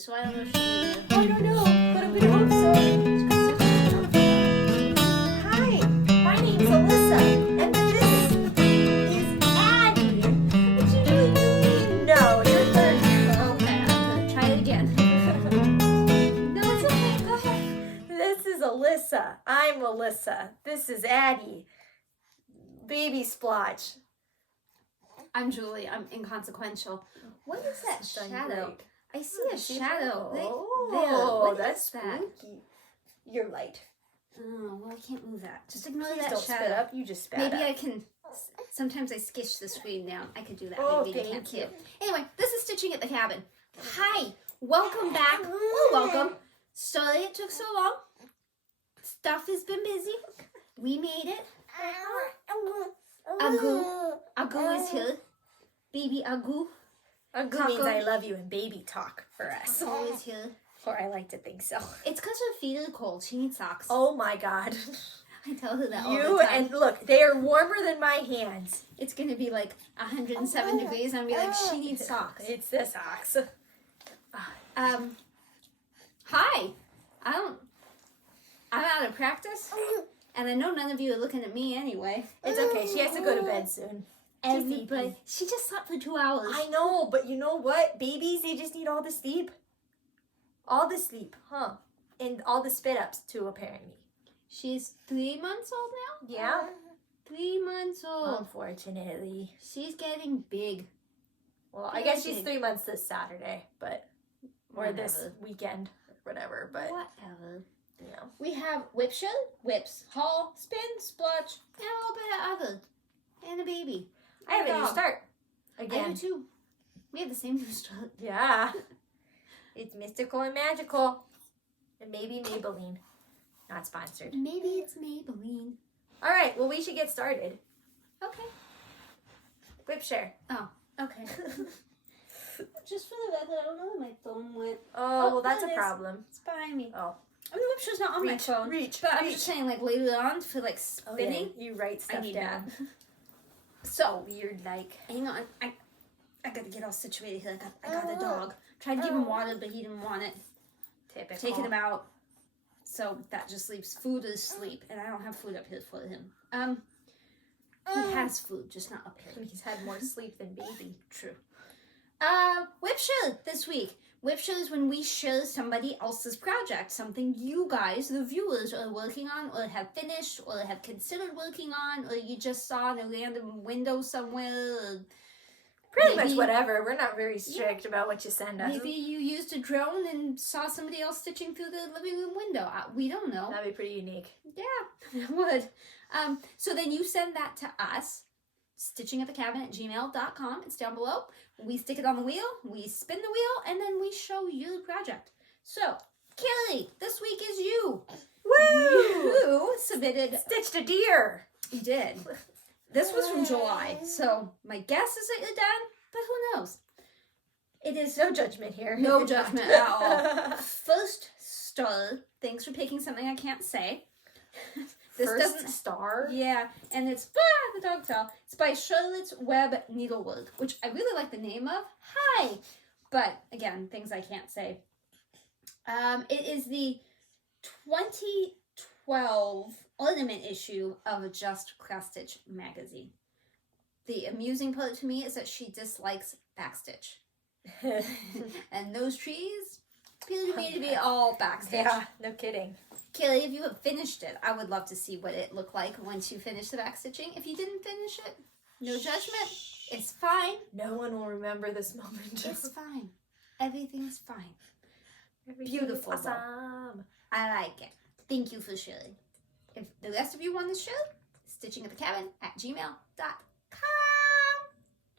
So I don't know if she'll be there. I don't know, but I'm gonna hope so. Hi, my name's Alyssa, and this is Addie. What you doing? No, you're third. Okay, I'm gonna try it again. No, it's okay. Go ahead. This is Alyssa. I'm Alyssa. This is Addie. Baby splotch. I'm Julie. I'm inconsequential. What is that She's done shadow? great. I see a shadow. Oh, What that's is that? spooky. You're light. Oh, well, I can't move that. Just ignore Please that don't shadow. spit up. You just spat Maybe up. I can. Sometimes I skish the screen down. I could do that. Oh, Maybe you thank can't see you. it. Anyway, this is Stitching at the Cabin. Hi, welcome back. Well, welcome. Sorry it took so long. Stuff has been busy. We made it. Agu is here. Baby Agu. Agu means I love you in baby talk for us. Agu is here. Or I like to think so. It's because her feet are cold. She needs socks. Oh my god. I tell her that all You the time. and look, they are warmer than my hands. It's going to be like 107 degrees and I'll be like, she needs socks. It's the socks. Hi. I'm out of practice. And I know none of you are looking at me anyway. It's okay. She has to go to bed soon. Everybody. She just slept for 2 hours. I know, but you know what? Babies, they just need all the sleep. All the sleep, huh? And all the spit ups too, apparently. She's 3 months old now? Yeah? 3 months old. Unfortunately. She's getting big. Well, I guess she's 3 months this Saturday, but or this Whatever. weekend, or whatever. But Whatever. you know, We have whip share, whips, haul, spin, splotch, and a little bit of other. And a baby. I have a new Dog. start I again. do too. We have the same new start. Yeah, it's mystical and magical, and maybe Maybelline. Not sponsored. Maybe it's Maybelline. All right, well we should get started. Okay. Whip share. Oh, okay. Just for the record, I don't know where my phone went. Oh, well that's there a it is. problem. It's behind me. Oh, I mean, the whip share's not on my phone. reach, But I'm reach. just saying, like, later on, for, like, Oh, spinning, yeah, you write I stuff need down. that. So, Weird, like. hang on. I gotta get all situated here. I got a dog. Tried to give him water, but he didn't want it. Typical. Taking him out. So, that just leaves food or sleep. And I don't have food up here for him. He has food, just not up here. He's had more sleep than baby. True. Whip share this week. Whip share is when we share somebody else's project, something you guys, the viewers, are working on, or have finished, or have considered working on, or you just saw in a random window somewhere, or Pretty much maybe- whatever. We're not very strict about what you send us. maybe you used a drone and saw somebody else stitching through the living room window. We don't know. That'd be pretty unique. Yeah, it would. So then you send that to us, StitchingAtTheCabin@gmail.com. It's down below. We stick it on the wheel, we spin the wheel, and then we show you the project. So, Carrie, this week is you. Woo! You submitted. Stitched a deer. You did. This was from July, so my guess is that you're done, but who knows? It is No judgment here. no judgment at all. First star, thanks for picking something I can't say. This First doesn't. star. Yeah, and it's the dog fell. It's by Charlotte's Web Needlework, which I really like the name of. Hi, but again, things I can't say. It is the 2012 ornament issue of Just Cross Stitch magazine. The amusing part to me is that she dislikes backstitch, and those trees appear to me to be all backstitch. Yeah, no kidding. Carrie, if you have finished it, I would love to see what it looked like once you finish the backstitching. If you didn't finish it, no judgment. It's fine. No one will remember this moment. It's fine. Everything's fine. Everything beautiful, is awesome. I like it. Thank you for sharing. If the rest of you want to share, StitchingAtTheCabin@gmail.com.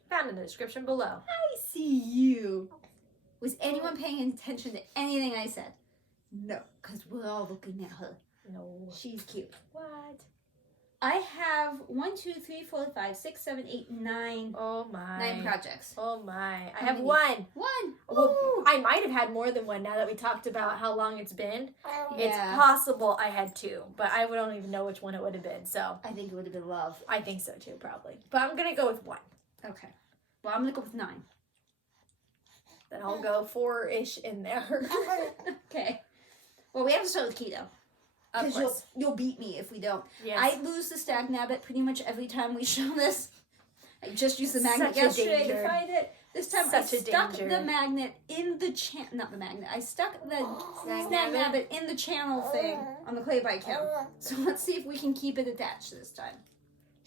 Found in the description below. I see you. Was anyone paying attention to anything I said? No, because we're all looking at her. No. She's cute. What? I have 1, 2, 3, 4, 5, 6, 7, 8, 9. Oh my. 9 projects. Oh my. I How have many? one. One. Well, Woo! I might have had more than one now that we talked about how long it's been. It's Yeah. possible I had 2, but I don't even know which one it would have been. So I think it would have been love. I think so too, probably. But I'm going to go with 1. Okay. Well, I'm going to go with 9. then I'll go 4-ish in there. Okay. Well, we have to start with keto. Of Because course. you'll beat me if we don't. Yes. I lose the stag nabbit pretty much every time we show this. I just used the magnet Such a yesterday to danger. find it. This time Such I a stuck danger. the magnet in the not the magnet. I stuck the Snag snag nabbit? nabbit in the channel thing on the clay bike cam. So let's see if we can keep it attached this time.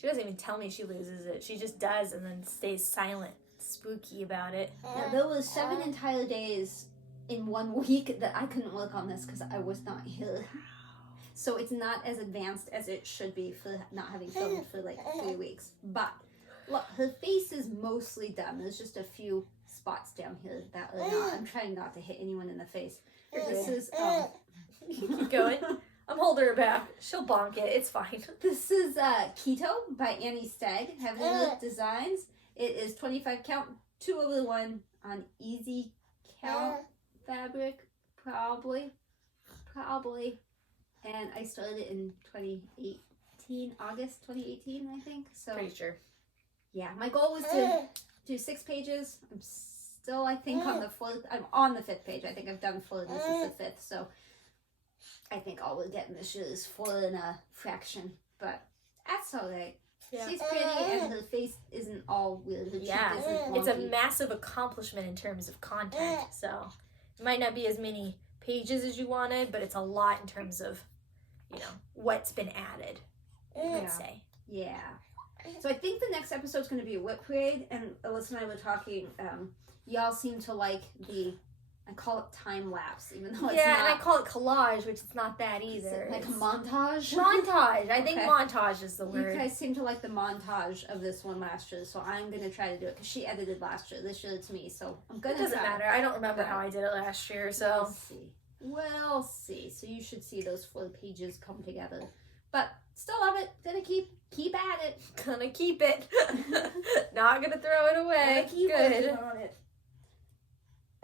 She doesn't even tell me she loses it. She just does and then stays silent, spooky about it. Now, there was 7 entire days in 1 week that I couldn't work on this because I was not here. So it's not as advanced as it should be for not having filmed for like 3 weeks. But look, her face is mostly done. There's just a few spots down here that are not. I'm trying not to hit anyone in the face. This is Keep going. I'm holding her back. She'll bonk it. It's fine. this is Keto by Annie Stagg. Heavenly Lift Designs. It is 25 count, 2/1 on easy count fabric, probably. And I started it in 2018, August 2018, I think. So Pretty sure. yeah, my goal was to do 6 pages. I'm still, I think, on the 4th. I'm on the 5th page. I think I've done 4. This is the 5th. So I think all we're getting this year is 4 and a fraction. But that's all right. Yeah. She's pretty, and her face isn't all weird. Her cheek Yeah, isn't it's a wonky. massive accomplishment in terms of content. So it might not be as many pages as you wanted, but it's a lot in terms of, you know, what's been added, you Yeah. could say. Yeah. So I think the next episode's going to be a WIP parade, and Alyssa and I were talking. Y'all seem to like I call it time lapse, even though it's Yeah, not. and I call it collage, which is not that Is either. it like a It's montage. montage. I think Okay. montage is the You word. guys seem to like the montage of this one last year, so I'm going to try to do it because she edited last year. This year it's me, so I'm going It to doesn't try. matter. I don't remember how I did it last year, We'll so see. We'll see. So you should see those 4 pages come together. But still love it. Gonna keep at it. gonna keep it. Not gonna throw it away. Gonna keep Good. working on it.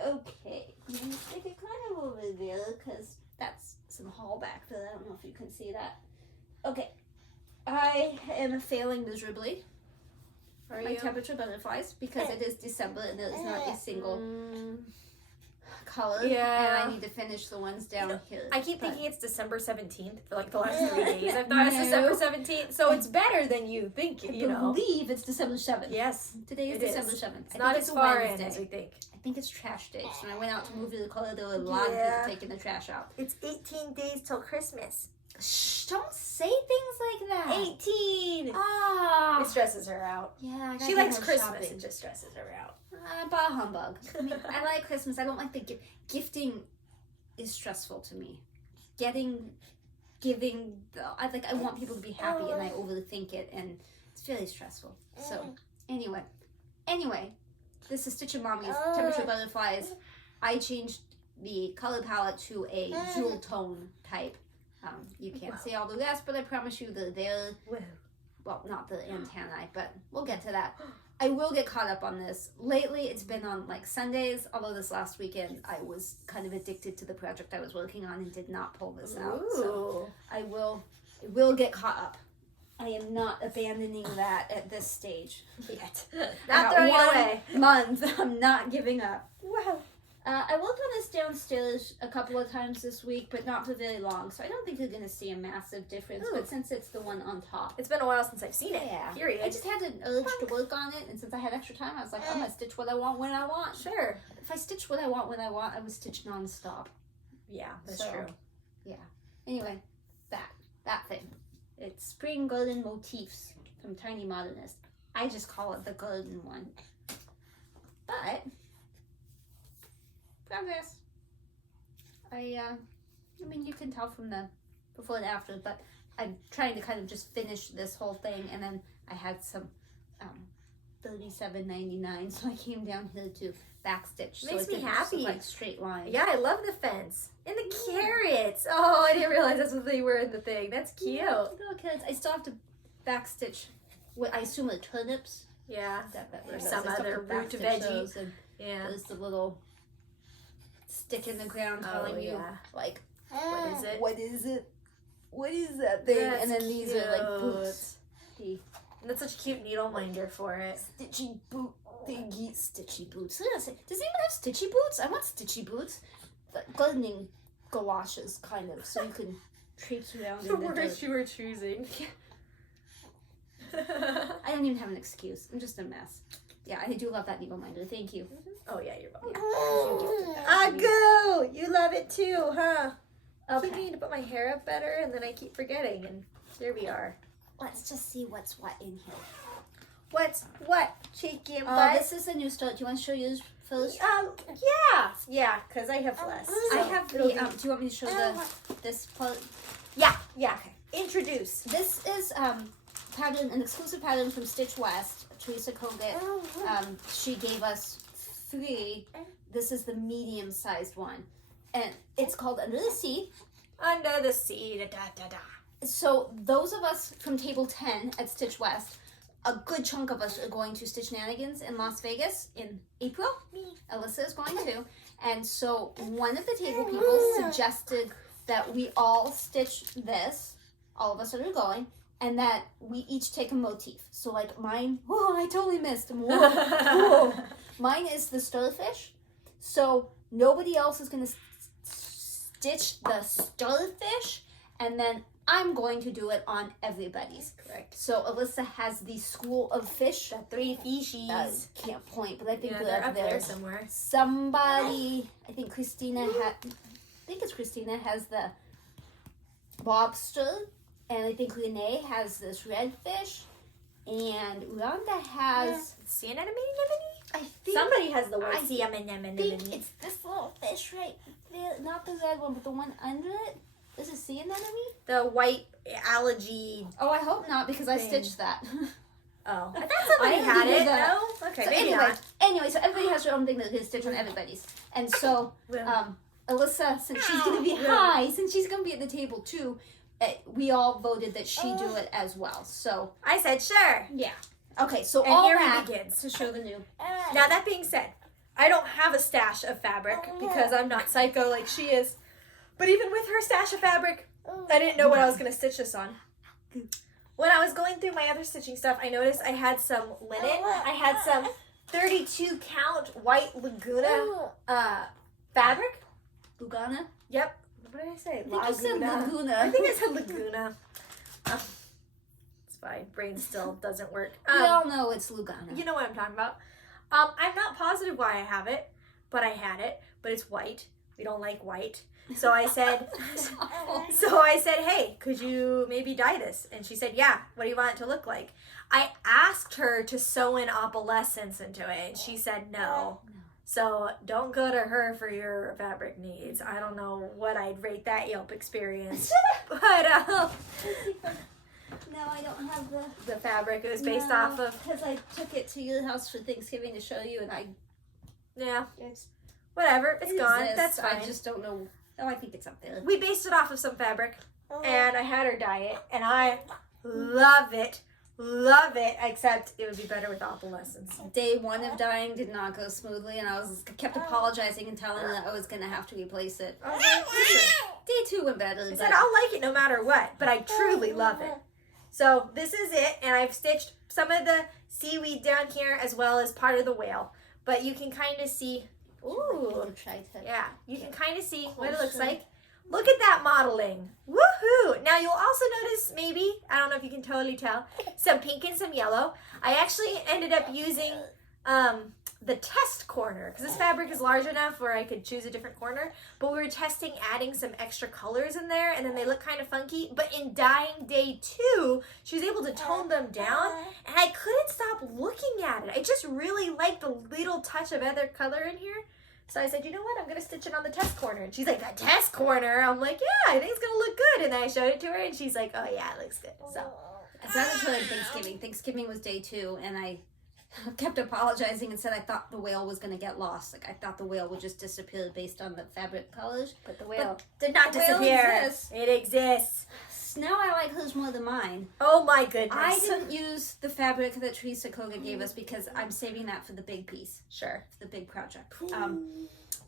Okay. I'm gonna stick it kind of over there because that's some haul back there. I don't know if you can see that. Okay. I am failing miserably. Are My you? temperature butterflies because it is December and there is not a single Mm, color. Yeah. And I need to finish the ones down here. I keep But- thinking it's December 17th for like the last 3 days. I thought it's No. December 17th, so it's better than you think, I you know. believe it's December 7th. Yes, Today is it is. December 7th. It's I not think as it's a far in Wednesday. as we think. I think it's trash day. So when I went out to move the color, there were a lot of Yeah. people taking the trash out. It's 18 days till Christmas. Shh, don't say things like that. 18! Ah. It stresses her out. Yeah, I gotta She get likes more Christmas. shopping. It just stresses her out. Bah humbug. I mean, I like Christmas. I don't like the gifting is stressful to me. Giving, I want people to be happy and I overthink it and it's very stressful. So, anyway, this is Stitch and Mommy's Temperature Butterflies. I changed the color palette to a jewel tone type. You can't see all the rest, but I promise you that they're, Whoa. well, not the antennae, but we'll get to that. I will get caught up on this. Lately, it's been on like Sundays, although this last weekend I was kind of addicted to the project I was working on and did not pull this out. So Ooh. I will get caught up. I am not abandoning that at this stage yet. Not At throwing it 1 away. month, I'm not giving up. Wow. I worked on this downstairs a couple of times this week, but not for very long, so I don't think you're going to see a massive difference. Ooh. But since it's the one on top, It's been a while since I've seen it. yeah, Period. I just had an urge to work on it, and since I had extra time, I was like, I'm going to stitch what I want when I want. Sure. If I stitch what I want when I want, I would stitch nonstop. Yeah, that's So, true. Anyway, that thing. It's Spring Garden Motifs from Tiny Modernist. I just call it the garden one. But progress. I mean, you can tell from the before and after, but I'm trying to kind of just finish this whole thing, and then I had some $37.99, so I came down here to backstitch. Makes so me it didn't just look happy. like straight lines. Yeah, I love the fence. And the carrots. Oh, I didn't realize that's what they were in the thing. That's cute. Yeah, little kids. I still have to backstitch. What I assume are turnips. Yeah. Or those. some I still have other to root backstitch veggie. those, and Yeah. there's the little stick in the ground telling you yeah. like, What is it? what is it? What is that thing? That's and then these are like cute. boots. The And that's such a cute needle minder for it. stitching boot. Stitchy boots. Does anyone have stitchy boots? I want stitchy boots. The gardening galoshes, kind of, so you can traipse around in the dirt. you were choosing. I don't even have an excuse. I'm just a mess. Yeah, I do love that needle minder. Thank you. Oh yeah, you're welcome. Yeah. Agoo! You love it too, huh? I keep Okay. needing to put my hair up better, and then I keep forgetting, and here we are. Let's just see what's what in here. What's what, chicken butt? This is a new start. Do you want to show yours first? Yeah, because I have less. I have the. Do you want me to show this part? Yeah. Okay. Introduce. This is pattern, an exclusive pattern from Stitch West. Teresa Kogut. She gave us 3. This is the medium-sized one, and it's called Under the Sea. Under the sea, da da da da. So those of us from Table 10 at Stitch West, a good chunk of us are going to Stitch Shenanigans in Las Vegas in April. Alyssa is going to. And so one of the table people suggested that we all stitch this, all of us that are going, and that we each take a motif. So like mine, I totally missed. Whoa. Mine is the starfish. So nobody else is going to stitch the starfish, and then I'm going to do it on everybody's. Correct. So Alyssa has the school of fish. The 3 fishies. Can't point, but I think They're up there somewhere. Somebody, I think Christina has the lobster, and I think Renee has this redfish, and Rhonda has Sea anemone? I think Somebody has the word I sea anemone. think it's this little fish right there, not the red one, but the one under it. Is it sea anemone? The white algae. Oh, I hope not, because I Thing. stitched that. Oh, I thought somebody I had did it. that. No? Okay, So maybe anyway, so everybody has their own thing that they stitch on everybody's. And so, not. Alyssa, since she's going to be since she's going to be at the table too, we all voted that she do it as well. So, I said sure. yeah. Okay, so And all here that it begins. to show the new. Now that being said, I don't have a stash of fabric because I'm not psycho like she is. But even with her stash of fabric, I didn't know what I was going to stitch this on. When I was going through my other stitching stuff, I noticed I had some linen. I had some 32 count white Laguna fabric. Lugana? Yep. What did I say? I think you said Laguna. I think I said Laguna. It's fine. Brain still doesn't work. We all know it's Lugana. You know what I'm talking about. I'm not positive why I have it, but I had it. But it's white. We don't like white. So I said, hey, could you maybe dye this? And she said, yeah. What do you want it to look like? I asked her to sew in opalescence into it, and she said no. So don't go to her for your fabric needs. I don't know what I'd rate that Yelp experience, but No, I don't have the fabric, it was based off of, because I took it to your house for Thanksgiving to show you, and it's whatever, it's gone. exists. That's fine. I just don't know. Oh, I think it's up there. We based it off of some fabric, and I had her dye it, and I love it, except it would be better with opalescence. Day 1 of dyeing did not go smoothly, and I kept apologizing and telling her that I was going to have to replace it. I was like, listen, Day 2 went better. I but said, I'll like it no matter what, but I truly love it. So this is it, and I've stitched some of the seaweed down here as well as part of the whale, but you can kind of see, yeah, you can kind of see what it looks like. Look at that modeling. Woohoo! Now you'll also notice maybe, I don't know if you can totally tell, some pink and some yellow. I actually ended up using the test corner because this fabric is large enough where I could choose a different corner, but we were testing adding some extra colors in there, and then they look kind of funky. But in dyeing day 2, she was able to tone them down, and I couldn't stop looking at it. I just really liked the little touch of other color in here. So I said, you know what, I'm going to stitch it on the test corner. And she's like, the test corner? I'm like, yeah, I think it's going to look good. And then I showed it to her, and she's like, oh yeah, it looks good. So that was really Thanksgiving. Thanksgiving was day 2, and I kept apologizing and said I thought the whale was going to get lost. Like, I thought the whale would just disappear based on the fabric colors. But the whale did not disappear. Exists. It exists. Now I like hers more than mine. Oh my goodness. I didn't use the fabric that Teresa Kogut gave us because I'm saving that for the big piece. Sure. For the big project.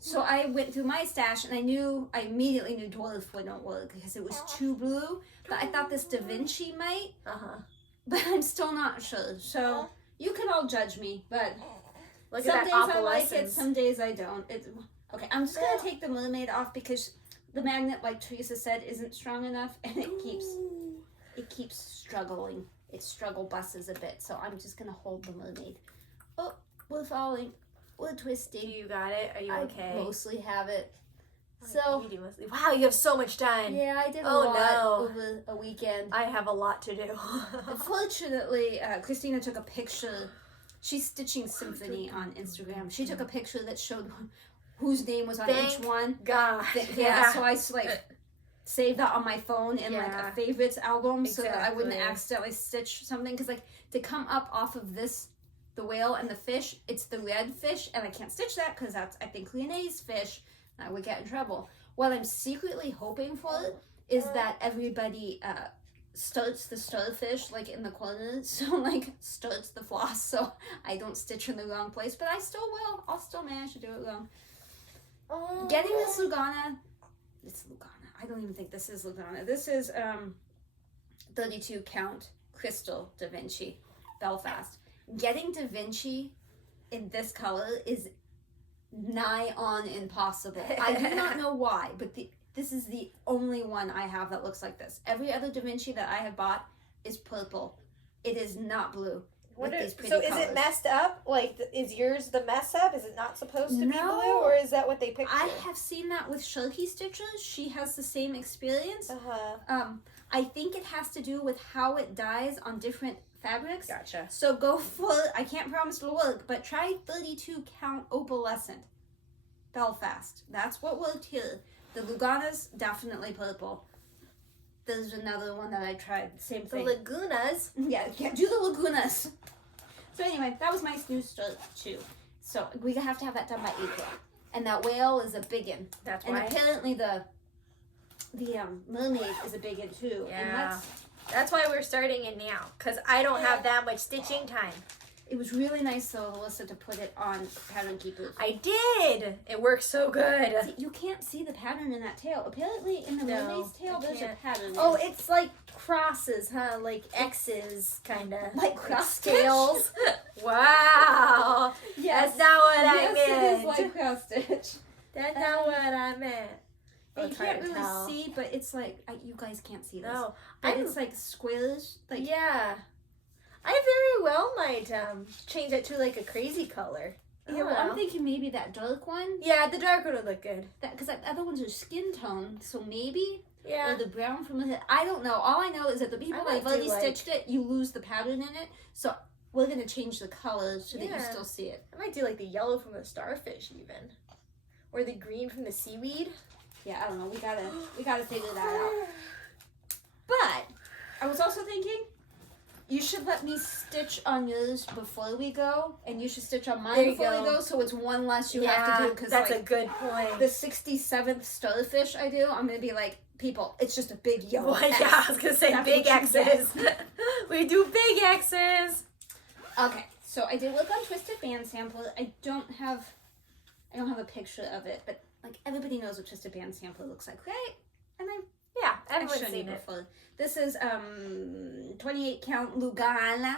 So I went through my stash, and I immediately knew Dwarf wouldn't work because it was too blue. But I thought this Da Vinci might. Uh-huh. But I'm still not sure. So you can all judge me, but Look Some at days that I like it, opalescence. some days I don't. Okay, I'm just gonna take the mermaid off because the magnet, like Teresa said, isn't strong enough, and it keeps struggling. It struggle buses a bit, so I'm just gonna hold the mermaid. Oh, we're falling. We're twisting. You got it? Are you okay? I mostly have it. So you do mostly. Wow, you have so much done. Yeah, I did a lot over a weekend. I have a lot to do. Unfortunately, Christina took a picture. She's Stitching Symphony on Instagram. She took a picture that showed whose name was on each one. God. Yeah, so I like saved that on my phone in like a favorites album so that I wouldn't accidentally stitch something, because like to come up off of this, the whale and the fish, it's the red fish, and I can't stitch that because that's, I think, Leone's fish. I would get in trouble. What I'm secretly hoping for is that everybody starts the starfish like in the corner, so like starts the floss, so I don't stitch in the wrong place, but I still will. I'll still manage to do it wrong. Getting this Lugana, I don't even think this is Lugana. This is 32 count Crystal Da Vinci Belfast. Getting Da Vinci in this color is nigh on impossible. I do not know why, but this is the only one I have that looks like this. Every other Da Vinci that I have bought is purple. It is not blue. So is it messed up? Like, is yours the mess up? Is it not supposed to be blue, or is that what they picked? I have seen that with Sharky Stitchers. She has the same experience. I think it has to do with how it dyes on different fabrics. Gotcha. So go for, I can't promise it'll work, but try 32 count opalescent Belfast. That's what worked here. The Lugana's definitely purple. There's another one that I tried. Same thing. The Lagunas. Yeah, do the Lagunas. So anyway, that was my new start too. So we have to have that done by April. And that whale is a biggin. That's why. And apparently the mermaid is a biggin too. Yeah. And that's why we're starting it now, because I don't have that much stitching time. It was really nice though, Alyssa, to put it on Pattern Keeper. I did. It works so good. See, you can't see the pattern in that tail. Apparently in the mermaid's tail, there's a pattern. Oh, it's like crosses, huh? Like X's, kind of. Like cross tails. Wow. Yes. That's not what I meant. Yes, it is like cross stitch. That's not what I meant. You can't really see, but it's like, you guys can't see this. No. But it's like squares. Like, yeah. I very well might change it to like a crazy color. Yeah, well, I'm thinking maybe that dark one. Yeah, the dark one would look good. Because the other ones are skin tone, so maybe. Yeah. Or the brown from the head. I don't know. All I know is that the people that have already stitched it, you lose the pattern in it. So we're going to change the colors so that you still see it. I might do like the yellow from the starfish even. Or the green from the seaweed. Yeah, I don't know. We gotta figure that out. But I was also thinking, you should let me stitch on yours before we go, and you should stitch on mine before we go, so it's one less you have to do. Cause that's a good point. The 67th starfish I do, I'm gonna be like, people, it's just a big yellow X. Yeah, I was gonna say big X's. We do big X's. Okay, so I did work on Twisted Band Sampler. I don't have a picture of it, but like everybody knows what Twisted Band Sampler looks like, right? And everyone's shown seen you it before. This is 28 count Lugana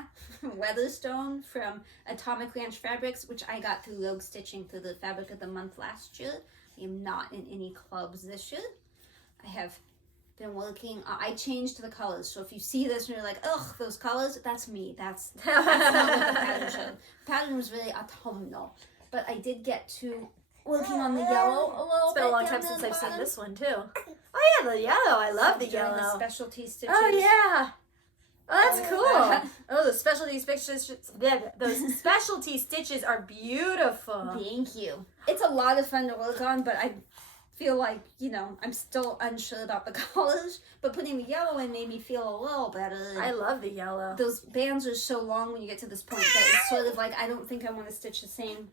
Weatherstone from Atomic Ranch Fabrics, which I got through Rogue Stitching through the Fabric of the Month last year. I am not in any clubs this year. I have been working, I changed the colors, so if you see this and you're like, ugh, those colors, that's me. That's not what the pattern showed. The pattern was really autumnal, but I did get to working on the yellow a little bit. It's been a long time since I've seen this one too. Oh yeah, the yellow. I love the yellow. The specialty stitches. Oh yeah. Oh, that's cool. Oh, the specialty stitches. Those specialty stitches are beautiful. Thank you. It's a lot of fun to work on, but I feel like, I'm still unsure about the colors, but putting the yellow in made me feel a little better. I love the yellow. Those bands are so long when you get to this point that it's sort of like, I don't think I want to stitch the same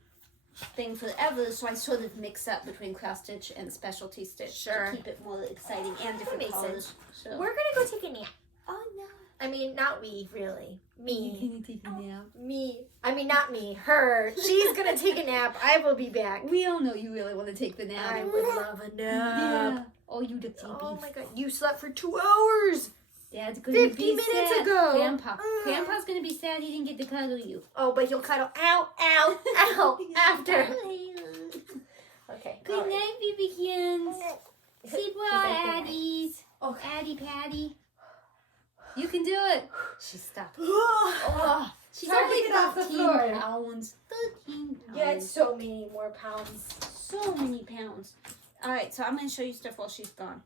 thing forever, so I sort of mix up between cross stitch and specialty stitch to keep it more exciting and different colors. So. We're gonna go take a nap. Oh no. I mean, not we, really. Me. You're gonna take a nap. Me. I mean, not me. Her. She's gonna take a nap. I will be back. We all know you really want to take the nap. I would love a nap. Yeah. Oh, you the Oh my god. You slept for 2 hours. Dad's gonna 50 be minutes sad. ago. Grandpa's gonna be sad he didn't get to cuddle you. Oh, but he'll cuddle ow, after. Okay. Good night, BBkins. Sleep well, Addies. Oh. Addie Patty. You can do it. She's stuck. Oh, She's hard to only get off the 13 floor. pounds. 13 pounds. yeah, it's so many more pounds. So many pounds. Alright, so I'm going to show you stuff while she's gone.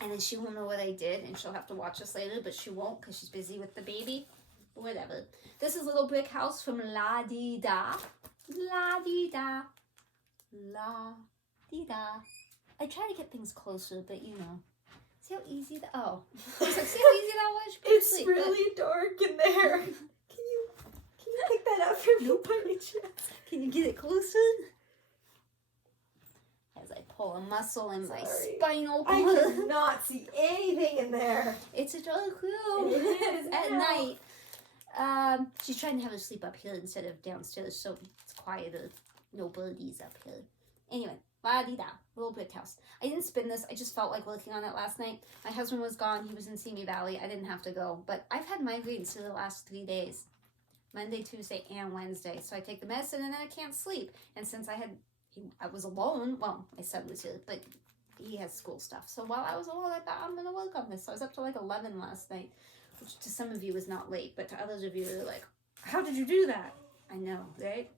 And then she won't know what I did, and she'll have to watch us later, but she won't because she's busy with the baby. Whatever. This is Little Brick House from La Di Da. La Di Da. La Di Da. I try to get things closer, but you know. See how easy that... Oh. I was like, see how easy that was? It's Sleep, really dark in there. Can you pick that up for me by any chance? Can you get it closer? As I pull a muscle in my spinal I cord. cannot see anything in there. It's a dark room. It is at now. night. She's trying to have her sleep up here instead of downstairs, so it's quieter. No birdies up here. Anyway, la-di-da, Little Brick House. I didn't spin this. I just felt like working on it last night. My husband was gone. He was in Simi Valley. I didn't have to go. But I've had migraines for the last 3 days. Monday, Tuesday, and Wednesday. So I take the medicine and then I can't sleep. And since I was alone, well, my son was here, but he has school stuff. So while I was alone, I thought, I'm going to work on this. So I was up to like 11 last night, which to some of you is not late, but to others of you are like, how did you do that? I know, right?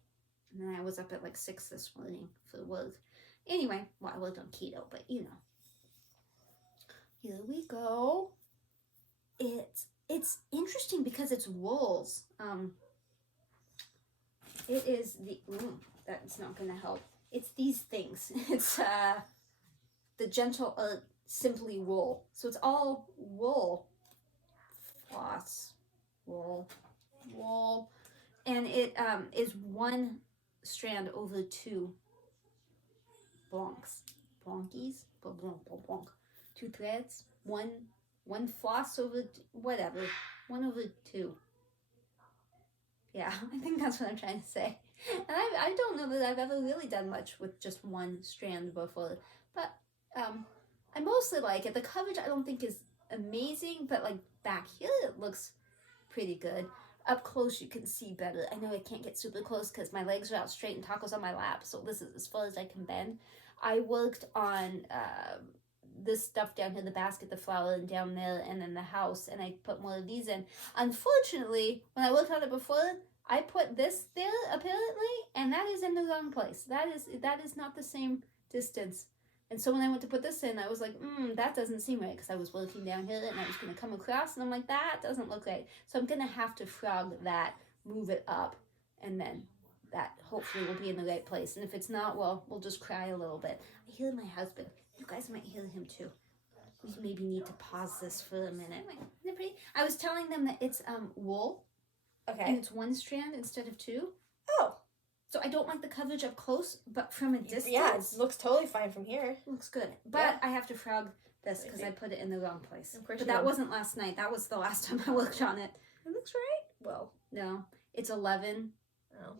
And then I was up at like 6 this morning for work. Anyway, well, I worked on keto, but you know. Here we go. It's interesting because it's wools. It is the, that's not going to help. It's these things. It's the Gentle Simply wool. So it's all wool. Floss, wool. And it is one strand over 2 blonkies, 2 threads, one floss over, whatever, 1 over 2. Yeah, I think that's what I'm trying to say. And I don't know that I've ever really done much with just 1 strand before, but I mostly like it. The coverage I don't think is amazing, but like back here it looks pretty good. Up close you can see better. I know I can't get super close because my legs are out straight and Taco's on my lap, so this is as far as I can bend. I worked on this stuff down here, the basket, the flower, and down there, and then the house, and I put more of these in. Unfortunately, when I worked on it before, I put this there, apparently, and that is in the wrong place. That is not the same distance. And so when I went to put this in, I was like, that doesn't seem right, because I was working down here, and I was going to come across, and I'm like, that doesn't look right. So I'm going to have to frog that, move it up, and then that hopefully will be in the right place. And if it's not, well, we'll just cry a little bit. I hear my husband. You guys might hear him too. We maybe need to pause this for a minute. Isn't it pretty? I was telling them that it's wool. Okay. And it's 1 strand instead of 2. Oh. So I don't like the coverage up close, but from a distance. Yeah, it looks totally fine from here. Looks good. But I have to frog this because I put it in the wrong place. Of course. But that wasn't last night. That was the last time I worked on it. It looks right. Well. No. It's 11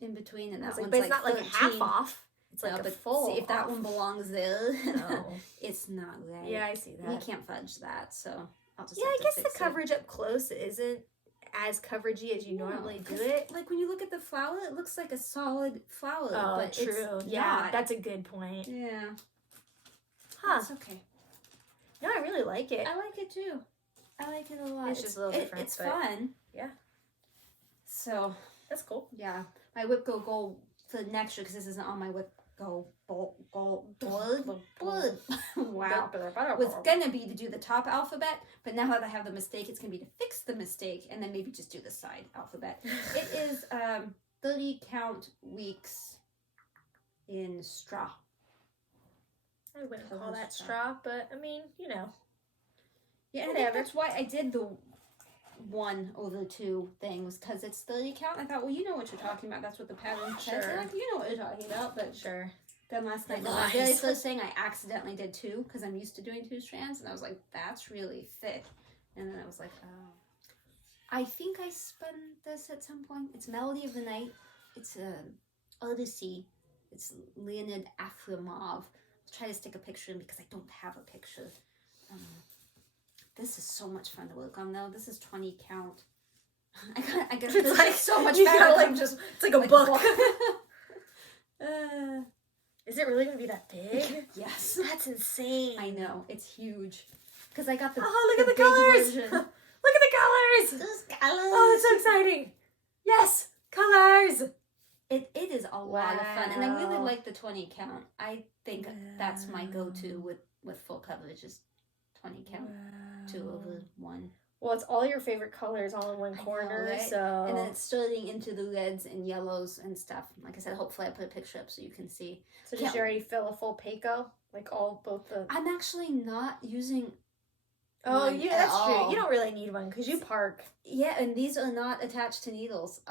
in between, and that one's but like it's not 13. like half off. It's like a full. See, if that one belongs there, No. it's not right. Yeah, I see that. You can't fudge that, so I'll just Yeah, have I to guess fix the coverage up close isn't as coveragey as you normally do 'cause, it. Like when you look at the flower, it looks like a solid flower. Oh, but true. It's Yeah, not. that's a good point. Yeah. Huh. It's okay. No, I really like it. I like it too. I like it a lot. It's just a little different, It's but- fun. Yeah. So, That's cool. yeah. My WIP Go goal for next year, because this isn't on my WIP Go board. Wow. Was gonna be to do the top alphabet, but now that I have the mistake, it's gonna be to fix the mistake and then maybe just do the side alphabet. It is 30 count weeks in straw. I wouldn't call Colored that straw. straw, but I mean, you know. Yeah, and I think that's why I did the 1 over 2 thing, was because it's 30 count. I thought, well, you know what you're talking about. That's what the pattern says. Sure. Like, you know what you're talking about, but Sure. then last night, the Lies. very first thing, I accidentally did 2 because I'm used to doing 2 strands, and I was like, that's really thick. And then I was like, oh. I think I spun this at some point. It's Melody of the Night. It's Odyssey. It's Leonid Afrimov. I'll try to stick a picture in because I don't have a picture. This is so much fun to work on, though. This is 20 count. I got It's like so much you better. gotta, Like, like, just it's like a like, book. Is Is it really gonna be that big? Yes. That's insane. I know, it's huge. Because I got the look at the big colors. version. Look at the colors. Those colors. Oh, it's so exciting. Yes, colors. It is a lot of fun, and I really Wow. like the 20 count. I think that's my go-to with full coverage is 20 count, 2/1. Well, it's all your favorite colors all in one I know, corner, right? so. And then it's starting into the reds and yellows and stuff. Like I said, hopefully I put a picture up so you can see. So did you already fill a full Paco? Like both the. I'm actually not using. Oh, one yeah, at that's true. all. You don't really need one because you park. Yeah, and these are not attached to needles.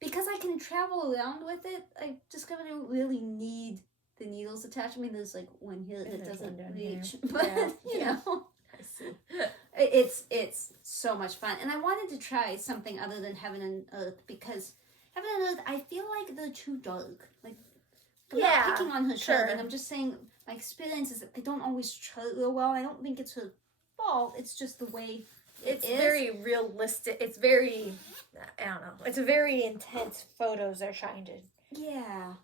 Because I can travel around with it, I discovered I don't really need the needles attached. I mean, there's like one here that there's doesn't one down reach, here. but Yeah, you yeah. know, I see. it's so much fun. And I wanted to try something other than Heaven and Earth because Heaven and Earth, I feel like they're too dark. Like, I'm not picking on her chart, and I'm just saying my experience is that they don't always chart real well. I don't think it's her fault. It's just the way It's it is. very realistic. It's very, I don't know. It's a very intense photos they're trying to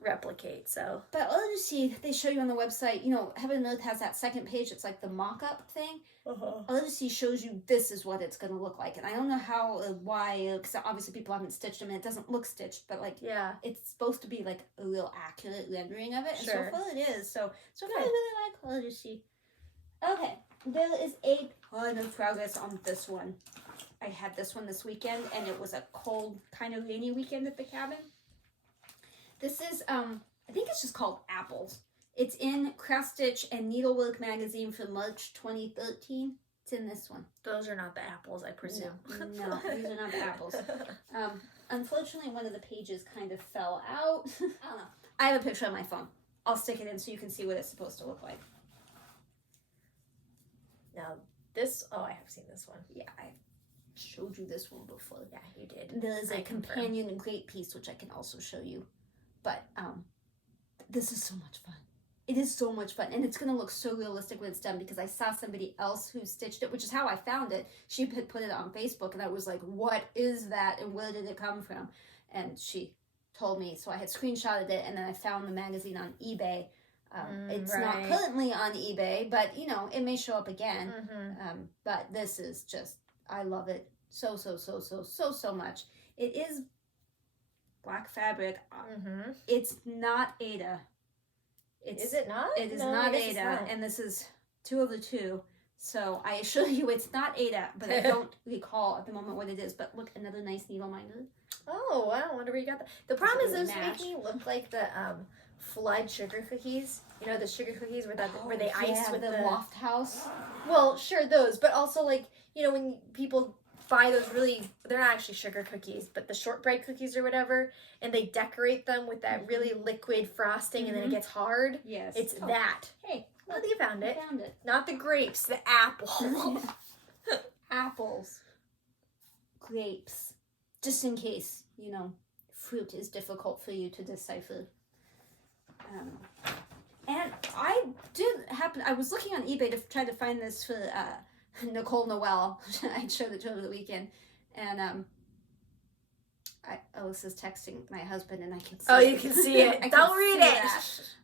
replicate. So, but other to see, they show you on the website. You know, Heaven and Earth has that second page. It's like the mock-up thing. Other to see shows you this is what it's gonna look like, and I don't know how, why, because obviously people haven't stitched them, and it doesn't look stitched, but like it's supposed to be like a real accurate rendering of it, and so far it is. So far I really like Other to see. Okay, there is a ton of progress on this one. I had this one this weekend, and it was a cold, kind of rainy weekend at the cabin. This is, I think it's just called Apples. It's in Cross Stitch and Needlework magazine for March 2013. It's in this one. those are not the apples, I presume. No, these are not the apples. Unfortunately, one of the pages kind of fell out. I don't know. I have a picture on my phone. I'll stick it in so you can see what it's supposed to look like. Now, I have seen this one. Yeah, I showed you this one before. Yeah, you did. There is a companion and great piece, which I can also show you. But this is so much fun. It is so much fun, and it's going to look so realistic when it's done because I saw somebody else who stitched it, which is how I found it. She had put it on Facebook, and I was like, what is that, and where did it come from? And she told me, so I had screenshotted it, and then I found the magazine on eBay. It's not currently on eBay, but, you know, it may show up again. But this is just, I love it so much. It is black fabric. It's not Ada. Is it not? It is not Ada, and this is 2/2. So I assure you it's not Ada, but I don't recall at the moment what it is. But look, another nice needle minder. Oh, I wonder where you got that. The problem is those make me look like the Flood sugar cookies. You know, the sugar cookies where they ice with the Loft House. Well, sure, those, but also like, you know, when people buy those they're not actually sugar cookies, but the shortbread cookies or whatever, and they decorate them with that really liquid frosting, and then it gets hard. Yes. It's that. Hey, well, you found it. I found it. Not the grapes, the apple. Apples. Grapes. Just in case, you know, fruit is difficult for you to decipher. And I was looking on eBay to try to find this for Nicole Noel. I showed it to her over the weekend, and Alyssa's texting my husband, and I can see. Oh, you can see it. Don't read it.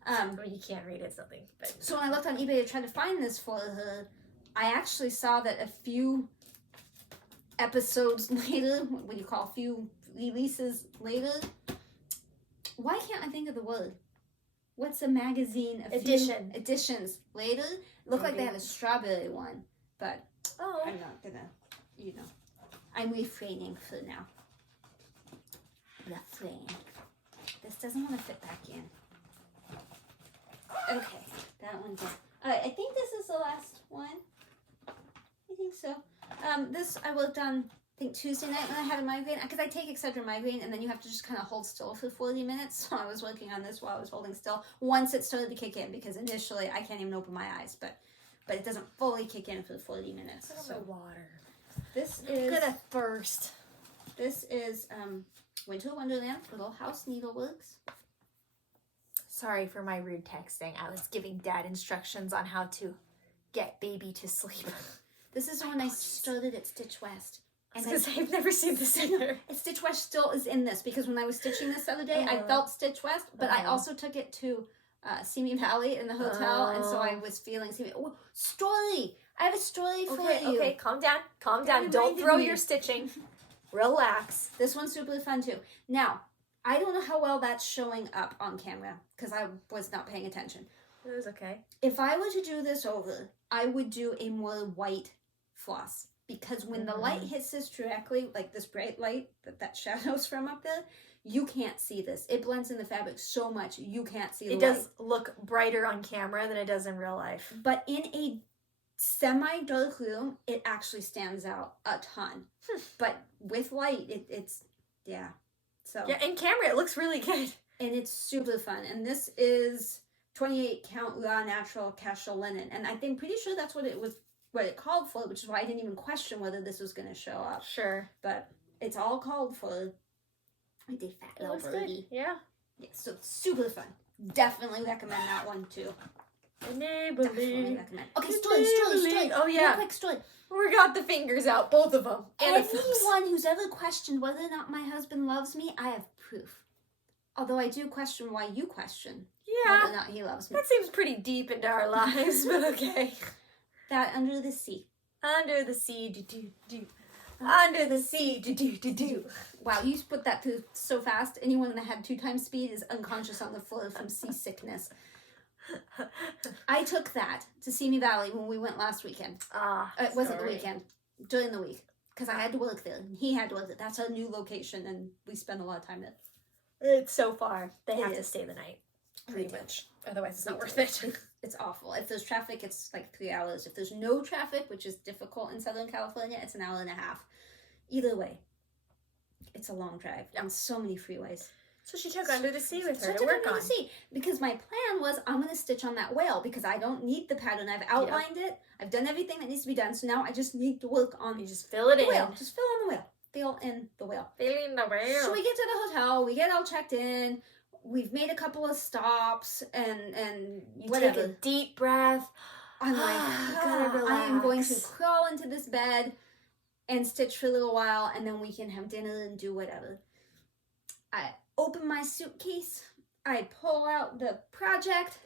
Well, you can't read it. Something. But. So when I looked on eBay to try to find this for her, I actually saw that a few episodes later, what do you call a few releases later? Why can't I think of the word? What's a magazine? Edition. Editions later. Looked like they had a strawberry one. But I'm not gonna, you know, I'm refraining for now. Refrain. This doesn't want to fit back in. Okay, that one's done. Alright, I think this is the last one. I think so. This I worked on, I think Tuesday night when I had a migraine, because I take Excedrin migraine, and then you have to just kind of hold still for 40 minutes. So I was working on this while I was holding still. Once it started to kick in, because initially I can't even open my eyes, but it doesn't fully kick in for 40 minutes. So water. This is I'm gonna thirst. This is Winter Wonderland Little House Needleworks. Sorry for my rude texting. I was giving Dad instructions on how to get baby to sleep. This is when I started at Stitch West. Because I've never seen this either. Stitch West still is in this because when I was stitching this the other day, I felt Stitch West, but I also took it to Simi Valley in the hotel, and so I was feeling Simi. Oh, story! I have a story for you. Okay, calm down. Don't throw your stitching. Relax. This one's super fun too. Now, I don't know how well that's showing up on camera because I was not paying attention. It was okay. If I were to do this over, I would do a more white floss. Because when the light hits this directly, like this bright light that shadows from up there, you can't see this. It blends in the fabric so much, you can't see the light. It does look brighter on camera than it does in real life. But in a semi-dark room, it actually stands out a ton. But with light, it's, yeah. So yeah, in camera, it looks really good. And it's super fun. And this is 28 count raw natural casual linen. And I'm pretty sure that's what it called for, which is why I didn't even question whether this was going to show up. Sure. But it's all called for. I did fat little birdie. Yeah. Yeah, so super fun. Definitely recommend that one too. Definitely recommend. Okay, story. Oh yeah. Real quick story. We got the fingers out, both of them. And Anyone who's ever questioned whether or not my husband loves me, I have proof. Although I do question why you question whether or not he loves me. That seems pretty deep into our lives, but okay. That under the sea. Under the sea, do-do-do. Under the sea, do-do-do-do. Wow, you put that through so fast. Anyone that had 2 times speed is unconscious on the floor from seasickness. I took that to Simi Valley when we went last weekend. It wasn't the weekend. During the week. Because I had to work there. And he had to work there. That's our new location, and we spend a lot of time there. It's so far. They have to stay the night. Pretty much. Otherwise, it's not worth it. It's awful. If there's traffic, it's like 3 hours. If there's no traffic, which is difficult in Southern California, it's an hour and a half. Either way, it's a long drive on so many freeways. So she took Under the Sea with her to work on. Under the Sea, because my plan was I'm going to stitch on that whale because I don't need the pattern. I've outlined it. I've done everything that needs to be done. So now I just need to work on you just fill it in. Whale. Just fill in the whale. Fill in the whale. Fill in the whale. So we get to the hotel. We get all checked in. We've made a couple of stops and you take a deep breath. I'm like, I am going to crawl into this bed and stitch for a little while, and then we can have dinner and do whatever. I open my suitcase. I pull out the project.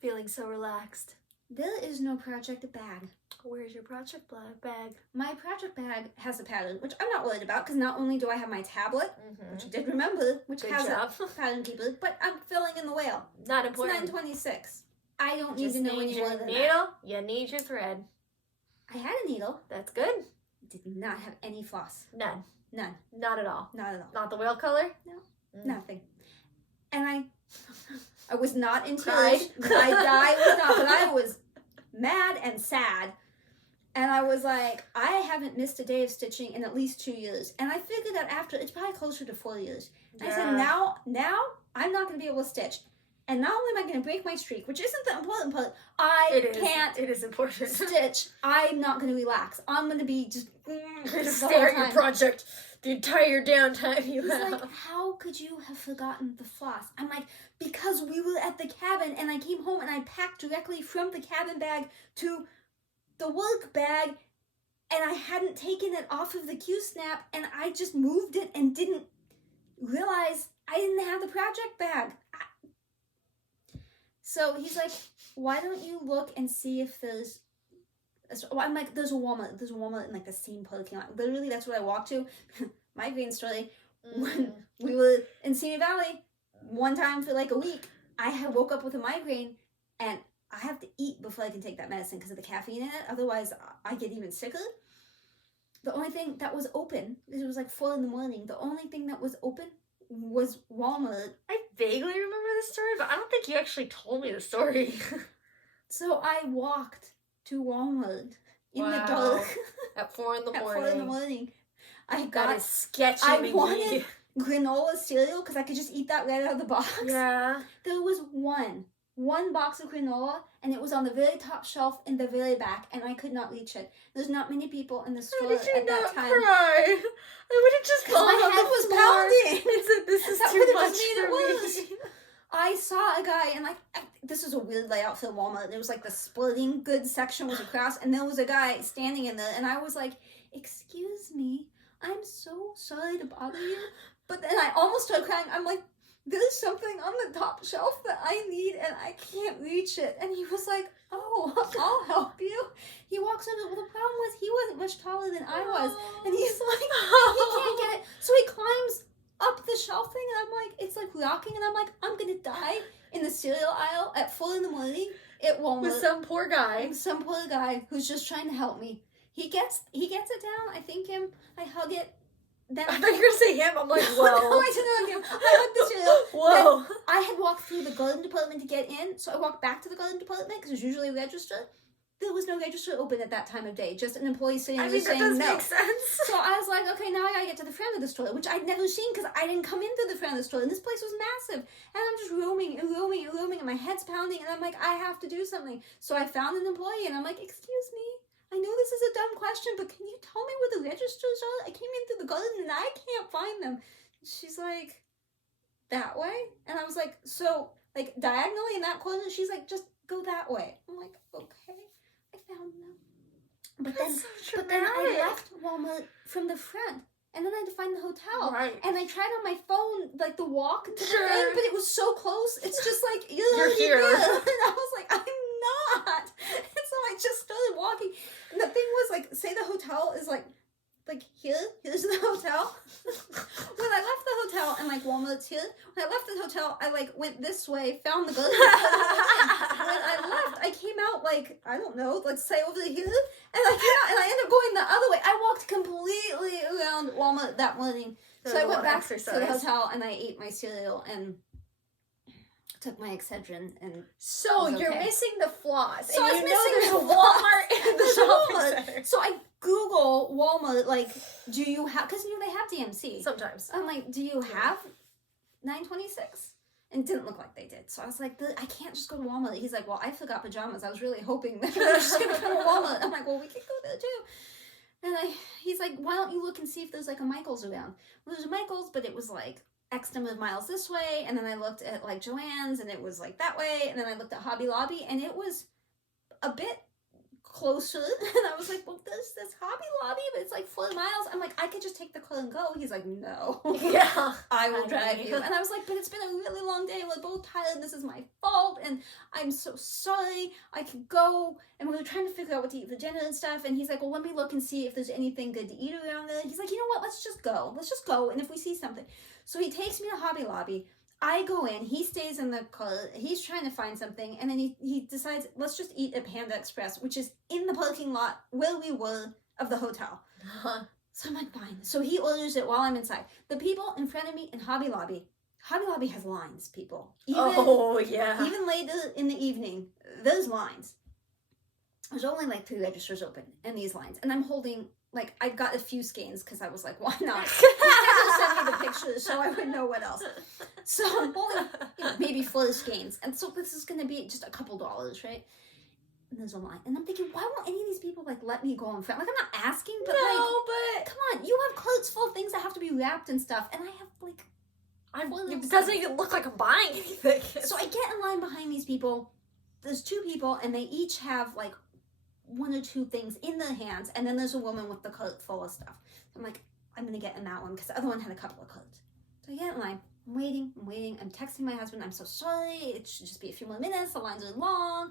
Feeling so relaxed. There is no project bag. Where's your project bag? My project bag has a pattern, which I'm not worried about because not only do I have my tablet, which I did remember, which has a pattern keeper, but I'm filling in the whale. Not important. It's 9:26. I don't need to know any more than needle. that. You need your thread. I had a needle. That's good. Did not have any floss. None. Not at all. Not the whale color? No. Nothing. And I was not encouraged. I was not, but I was mad and sad. And I was like, I haven't missed a day of stitching in at least 2 years. And I figured that after, it's probably closer to 4 years. And I said, now I'm not going to be able to stitch. And not only am I going to break my streak, which isn't the important part, It is important. Stitch. I'm not going to relax. I'm going to be just stare at your project the entire downtime you have. Like, how could you have forgotten the floss? I'm like, because we were at the cabin and I came home and I packed directly from the cabin bag to the work bag and I hadn't taken it off of the Q-snap and I just moved it and didn't realize I didn't have the project bag. So he's like, why don't you look and see if there's... I'm like, there's a Walmart in like the same parking lot. Literally, that's what I walked to. Migraine story. When we were in Simi Valley, one time for like a week, I woke up with a migraine and I have to eat before I can take that medicine because of the caffeine in it. Otherwise, I get even sicker. The only thing that was open, because it was like 4 a.m, the only thing that was open was Walmart. I vaguely remember this story, but I don't think you actually told me the story. So I walked to Walmart in the dark. At 4 a.m. At 4 a.m. That is sketchy. I wanted granola cereal because I could just eat that right out of the box. Yeah. There was one box of granola, and it was on the very top shelf in the very back, and I could not reach it. There's not many people in the store at that time. Cry? I would have just gone. My head was pounding. And said, "This is too much for me." I saw a guy, and like, this is a weird layout for Walmart. There was like the splitting goods section was across, and there was a guy standing in there, and I was like, excuse me, I'm so sorry to bother you. But then I almost started crying. I'm like, there's something on the top shelf that I need, and I can't reach it. And he was like, oh, I'll help you. He walks over. Well, the problem was he wasn't much taller than I was, and he's like, he can't get it. So he climbs up the shelf thing, and I'm like, it's like rocking, and I'm like, I'm gonna die in the cereal aisle at 4 a.m. at Walmart. With some poor guy. Some poor guy who's just trying to help me. He gets it down. I thank him. I hug it. Then I thought you were going to say him. I'm like, whoa. No, I didn't hug him. I hugged the cereal. Whoa. Then I had walked through the garden department to get in, so I walked back to the garden department because there's usually a register. There was no register open at that time of day. Just an employee sitting there saying no. That does make sense. So I was like, okay, now I gotta get to the front of the store, which I'd never seen because I didn't come into the front of the store, and this place was massive. And I'm just roaming, and my head's pounding, and I'm like, I have to do something. So I found an employee, and I'm like, excuse me, I know this is a dumb question, but can you tell me where the registers are? I came in through the garden, and I can't find them. She's like, that way? And I was like, so, like, diagonally in that corner? She's like, just go that way. I'm like, okay. I found them. But then I left Walmart from the front, and then I had to find the hotel. Right. And I tried on my phone, like, the walk to the thing, but it was so close. It's just like, you're here. And I was like, I'm not. And so I just started walking. And the thing was, like, say the hotel is, like here's the hotel. When I left the hotel, and, like, Walmart's here, when I left the hotel, I, like, went this way, found the garden. When I left, I came out, like, I don't know, let's say over here, and I came out, and I ended up going the other way. I walked completely around Walmart that morning. So I went back to the hotel, and I ate my cereal, and took my Excedrin, and so you're missing the floss. So and I was there's a missing Walmart in the shopping center. So I Google Walmart, like, do you have, because they have DMC. Sometimes. I'm like, do you have 926? And it didn't look like they did. So I was like, I can't just go to Walmart. He's like, well, I forgot pajamas. I was really hoping that we were just going to go to Walmart. I'm like, well, we could go there too. And he's like, why don't you look and see if there's like a Michael's around? Well, there's a Michael's, but it was like X number of miles this way. And then I looked at like Joann's, and it was like that way. And then I looked at Hobby Lobby, and it was a bit closer. And I was like, well, there's this Hobby Lobby, but it's like 4 miles. I'm like, I could just take the car and go. He's like, no. Yeah. I will drive you. And I was like, but it's been a really long day. We're both tired. This is my fault. And I'm so sorry. I could go. And we were trying to figure out what to eat for dinner and stuff. And he's like, well, let me look and see if there's anything good to eat around there. He's like, you know what? Let's just go. Let's just go. And if we see something. So he takes me to Hobby Lobby. I go in, he stays in the car, he's trying to find something, and then he decides, let's just eat at Panda Express, which is in the parking lot where we were of the hotel. So I'm like, fine. So he orders it while I'm inside. The people in front of me in Hobby Lobby has lines, people. Even later in the evening, there's lines. There's only like 3 registers open, and these lines. And I'm holding, like, I've got a few skeins, because I was like, why not? He sent me the pictures so I would know what else. So I'm holding, maybe 4 skeins. And so this is going to be just a couple dollars, right? And there's a line. And I'm thinking, why won't any of these people, like, let me go in front? Like, I'm not asking, but, but come on. You have carts full of things that have to be wrapped and stuff. And I have, like, it doesn't even look like I'm buying anything. So I get in line behind these people. There's 2 people, and they each have, like, 1 or 2 things in their hands, and then there's a woman with the cart full of stuff. I'm like, I'm gonna get in that one, because the other one had a couple of carts. So I get in line, I'm waiting, I'm texting my husband, I'm so sorry, it should just be a few more minutes, the lines are long.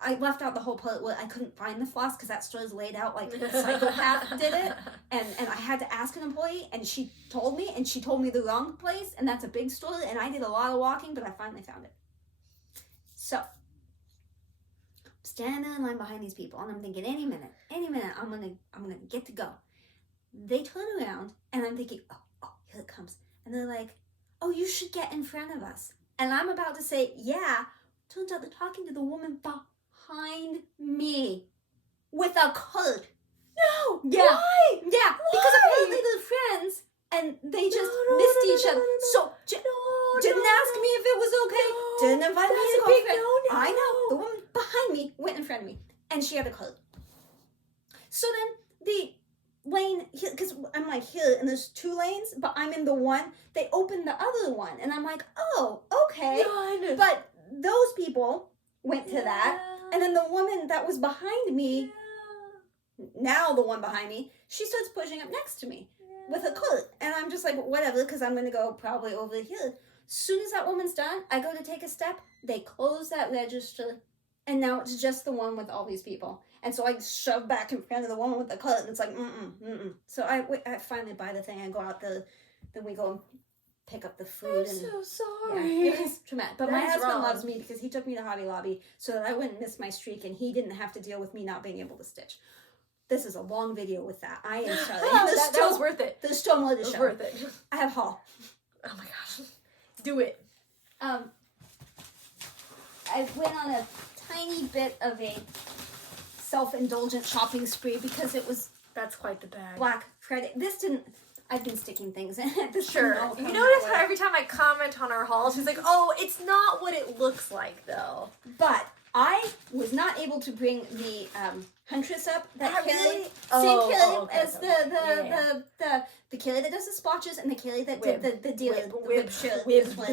I left out the whole part where I couldn't find the floss, because that store is laid out like a psychopath did it, and I had to ask an employee, and she told me the wrong place, and that's a big store, and I did a lot of walking, but I finally found it. So standing in line behind these people, and I'm thinking, any minute, I'm gonna get to go. They turn around, and I'm thinking, oh, here it comes. And they're like, oh, you should get in front of us. And I'm about to say, yeah. Turns out they're talking to the woman behind me with a cart. No! Yeah. Why? Yeah. Because apparently they're friends, and they just missed each other. So, didn't ask me if it was okay. Didn't invite me to go. I know. The woman behind me went in front of me, and she had a cart. So then lane, because I'm like here, and there's 2 lanes, but I'm in the one. They opened the other one, and I'm like, oh, okay. God. But those people went to that, and then the woman that was behind me, now the one behind me, she starts pushing up next to me with a cart, and I'm just like, whatever, because I'm gonna go probably over here. Soon as that woman's done, I go to take a step, they close that register, and now it's just the one with all these people. And so I shove back in front of the woman with the cart, and it's like, So I finally buy the thing, I go out there, then we go and pick up the food. I'm and so sorry. Yeah, it was traumatic. But my That's husband wrong. loves me because he took me to Hobby Lobby so that I wouldn't miss my streak, and he didn't have to deal with me not being able to stitch. This is a long video with that. I am sorry. that was worth it. There's still more to It was show. worth it. I have haul. Oh my gosh. Do it. I went on a tiny bit of a self-indulgent shopping spree because it was That's quite the bag. Black Friday. This didn't. I've been sticking things in it. This Sure. didn't all You come notice that how way. every time I comment on our haul, she's like, oh, it's not what it looks like, though. But I was not able to bring the huntress up that Carrie, really? same Oh, Carrie okay, as okay. the Carrie that does the splotches and the Carrie that Whip. did the deal. Whip.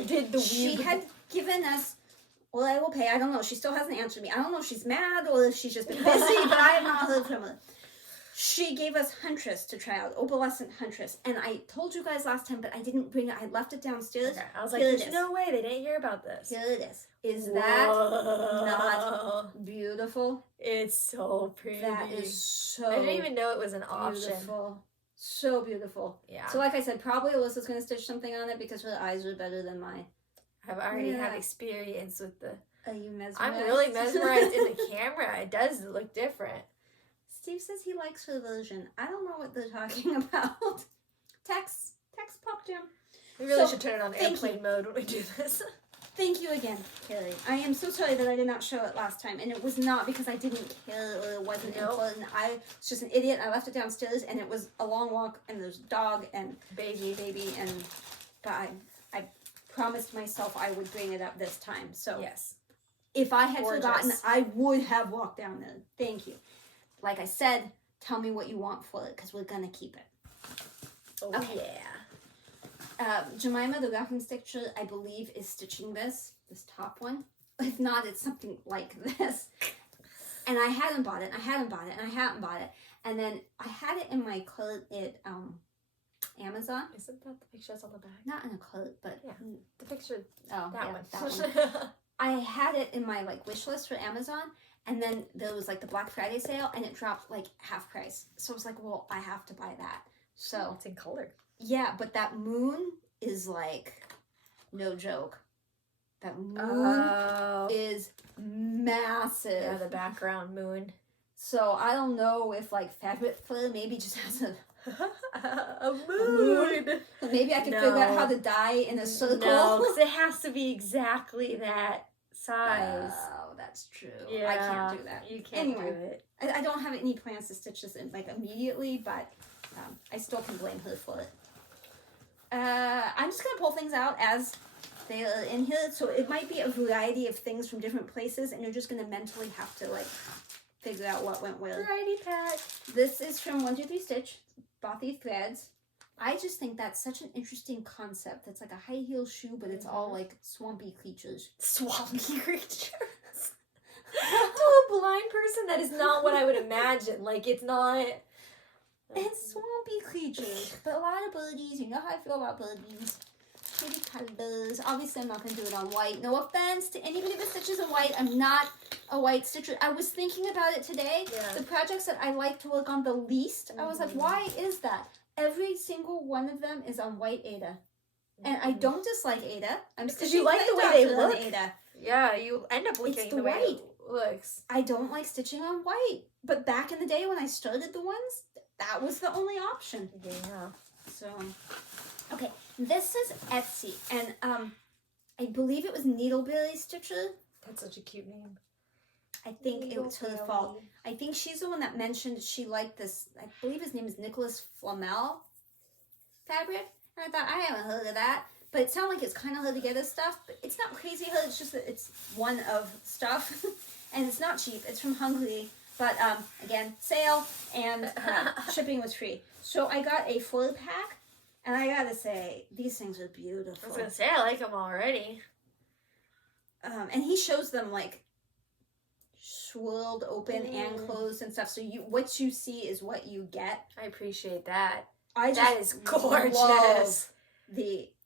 Did the She weeb. had given us. Well, I will pay. I don't know. She still hasn't answered me. I don't know if she's mad or if she's just been busy, but I have not heard from her. She gave us Huntress to try out, Opalescent Huntress. And I told you guys last time, but I didn't bring it. I left it downstairs. Okay. I was like, Here it there's is. no way they didn't hear about this. Here it is. Is that Whoa. not beautiful? It's so pretty. That is so I didn't even know it was an option. beautiful. So beautiful. Yeah. So like I said, probably Alyssa's going to stitch something on it because her eyes are better than mine. I've already have Yeah. experience with the... Are you mesmerized? I'm really mesmerized in the camera. It does look different. Steve says he likes her version. I don't know what they're talking about. Text pop jam. We really So, should turn it on thank airplane mode when we do this. Thank you again, Carrie. I am so sorry that I did not show it last time, and it was not because I didn't care or it wasn't Nope. important. I was just an idiot. I left it downstairs, and it was a long walk, and there's a dog and Baby. and but I promised myself I would bring it up this time. So Yes. if I had Gorgeous. forgotten, I would have walked down there. Thank you. Like I said, tell me what you want for it, because we're gonna keep it. Oh, Okay. yeah. Jemima, the wrapping stitcher, I believe, is stitching this top one. If not, it's something like this. And I hadn't bought it, and then I had it in my cart at Amazon. Isn't that the picture that's on the back? Not in a cart, but Yeah. The picture, oh, that yeah, one. that one. I had it in my wish list for Amazon, and then there was the Black Friday sale, and it dropped half price. So I was like, well, I have to buy that. So It's in color. yeah, but that moon is no joke. That moon Oh. is massive. Yeah, the background moon. So I don't know if Fabric Flare maybe just has a A moon. maybe I can figure out how to dye in a circle. No, because it has to be exactly that size. Oh, that's true. Yeah, I can't do that. You can't Anyway. do it. I don't have any plans to stitch this in immediately, but I still can blame her for it. I'm just gonna pull things out as they are in here, so it might be a variety of things from different places, and you're just gonna mentally have to figure out what went where. Variety pack. This is from 123 Stitch, Bothy Threads. I just think that's such an interesting concept. It's like a high heel shoe, but it's all swampy creatures. Swampy creatures. To a blind person, that is not what I would imagine. It's not. It's swampy creatures, but a lot of birdies. You know how I feel about birdies. Pretty colors. Obviously, I'm not going to do it on white. No offense to anybody that stitches in white. I'm not a white stitcher. I was thinking about it today. Yeah. The projects that I like to work on the least, I was like, why is that? Every single one of them is on white Aida. And I don't dislike Aida. I'm Because you like the way they look. Aida. Yeah, you end up looking It's the the way white. it looks. I don't like stitching on white. But back in the day when I started the ones, that was the only option. Yeah. So, okay, this is Etsy, and I believe it was Needleberry Stitcher. That's such a cute name. I think it was her fault. I think she's the one that mentioned she liked this. I believe his name is Nicholas Flamel fabric, and I thought I haven't heard of that. But it sounded like it's kind of hard to get his stuff. But it's not crazy hard. It's just that it's one of stuff, and it's not cheap. It's from Hungary. But again, sale and shipping was free. So I got a 4-pack, and I gotta say, these things are beautiful. I was gonna say, I like them already. And he shows them like swirled open and closed and stuff. So what you see is what you get. I appreciate that. That is gorgeous.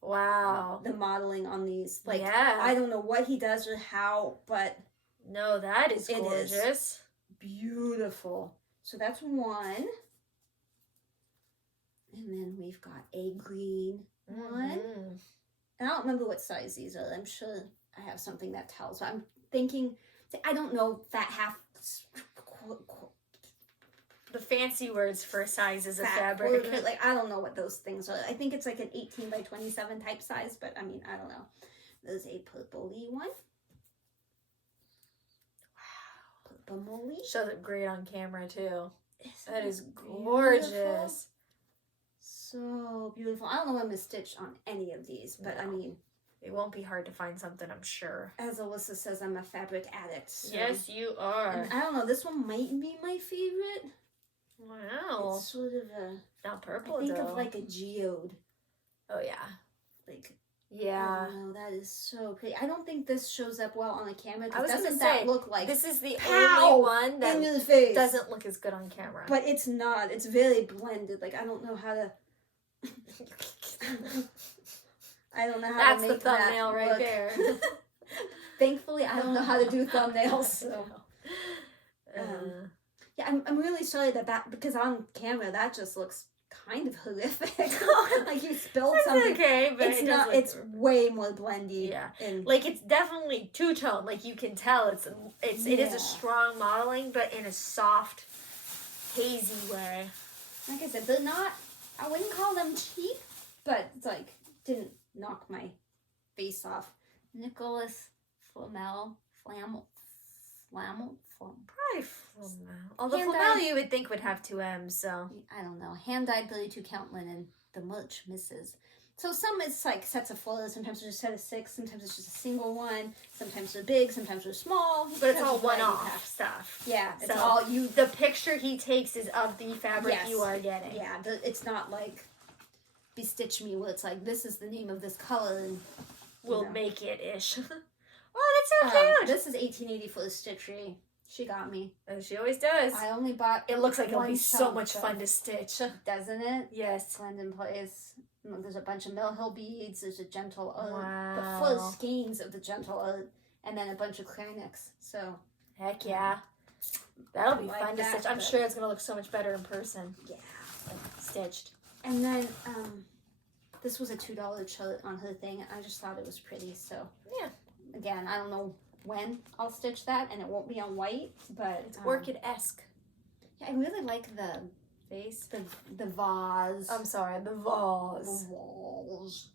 Love the modeling on these. Like, yeah. I don't know what he does or how, but no, that is gorgeous. Is beautiful. So that's one. And then we've got a green one. And I don't remember what size these are. I'm sure I have something that tells. I'm thinking, I don't know that half. The fancy words for sizes of fabric. Like, I don't know what those things are. I think it's like an 18 by 27 type size, but I mean, I don't know. There's a purpley one. Wow. Purple molly. Shows it great on camera too. That is gorgeous. Beautiful? So beautiful. I don't know when to stitch on any of these, but I mean, it won't be hard to find something, I'm sure. As Alyssa says, I'm a fabric addict. So. Yes, you are. And I don't know, this one might be my favorite. Wow. It's sort of a... Not purple, I think though. of like a geode. Oh, yeah. Like... Yeah. Oh, that is so pretty. I don't think this shows up well on the camera. I was doesn't gonna that say, look like... This is the pow, only one that into the face. doesn't look as good on camera. But it's not. It's very blended. Like, I don't know how to... I don't know how to make that. That's the thumbnail right there. Thankfully, I don't know how to do thumbnails. So. Yeah, I'm really sorry that because on camera that just looks kind of horrific. Like you spilled something. Okay, but it's not. It's way more blendy. Yeah, and like it's definitely two-tone. Like you can tell it is a strong modeling, but in a soft, hazy way. Like I said, they're not. I wouldn't call them cheap, but it's like didn't knock my face off. Nicholas Flamel. Probably Flamel. Although Flamel you would think would have 2 M's, so. I don't know. Hand-dyed 32 count linen. The merch misses. So some it's like sets of 4, sometimes it's just a set of 6, sometimes it's just a single one, sometimes they're big, sometimes they're small. But it's all one-off stuff. Yeah, it's so all you. The picture he takes is of the fabric you are getting. Yeah, it's not like Bestitch Me where it's like, this is the name of this color and we'll make it-ish. Oh, that's so cute. This is 1884 Stitchery. She got me. And she always does. I only bought. It looks like it'll be so much fun to stitch. Doesn't it? Yes. Glendon Place. There's a bunch of Mill Hill beads. There's a gentle art. Wow. The full skeins of the gentle art. And then a bunch of Kranix. So. Heck yeah. That'll be fun to that, stitch. I'm sure it's going to look so much better in person. Yeah. Stitched. And then, this was a $2 chart on her thing. And I just thought it was pretty. So. Yeah. Again, I don't know when I'll stitch that, and it won't be on white, but it's orchid-esque. Yeah, I really like the face, the vase. I'm sorry, the vase. The walls.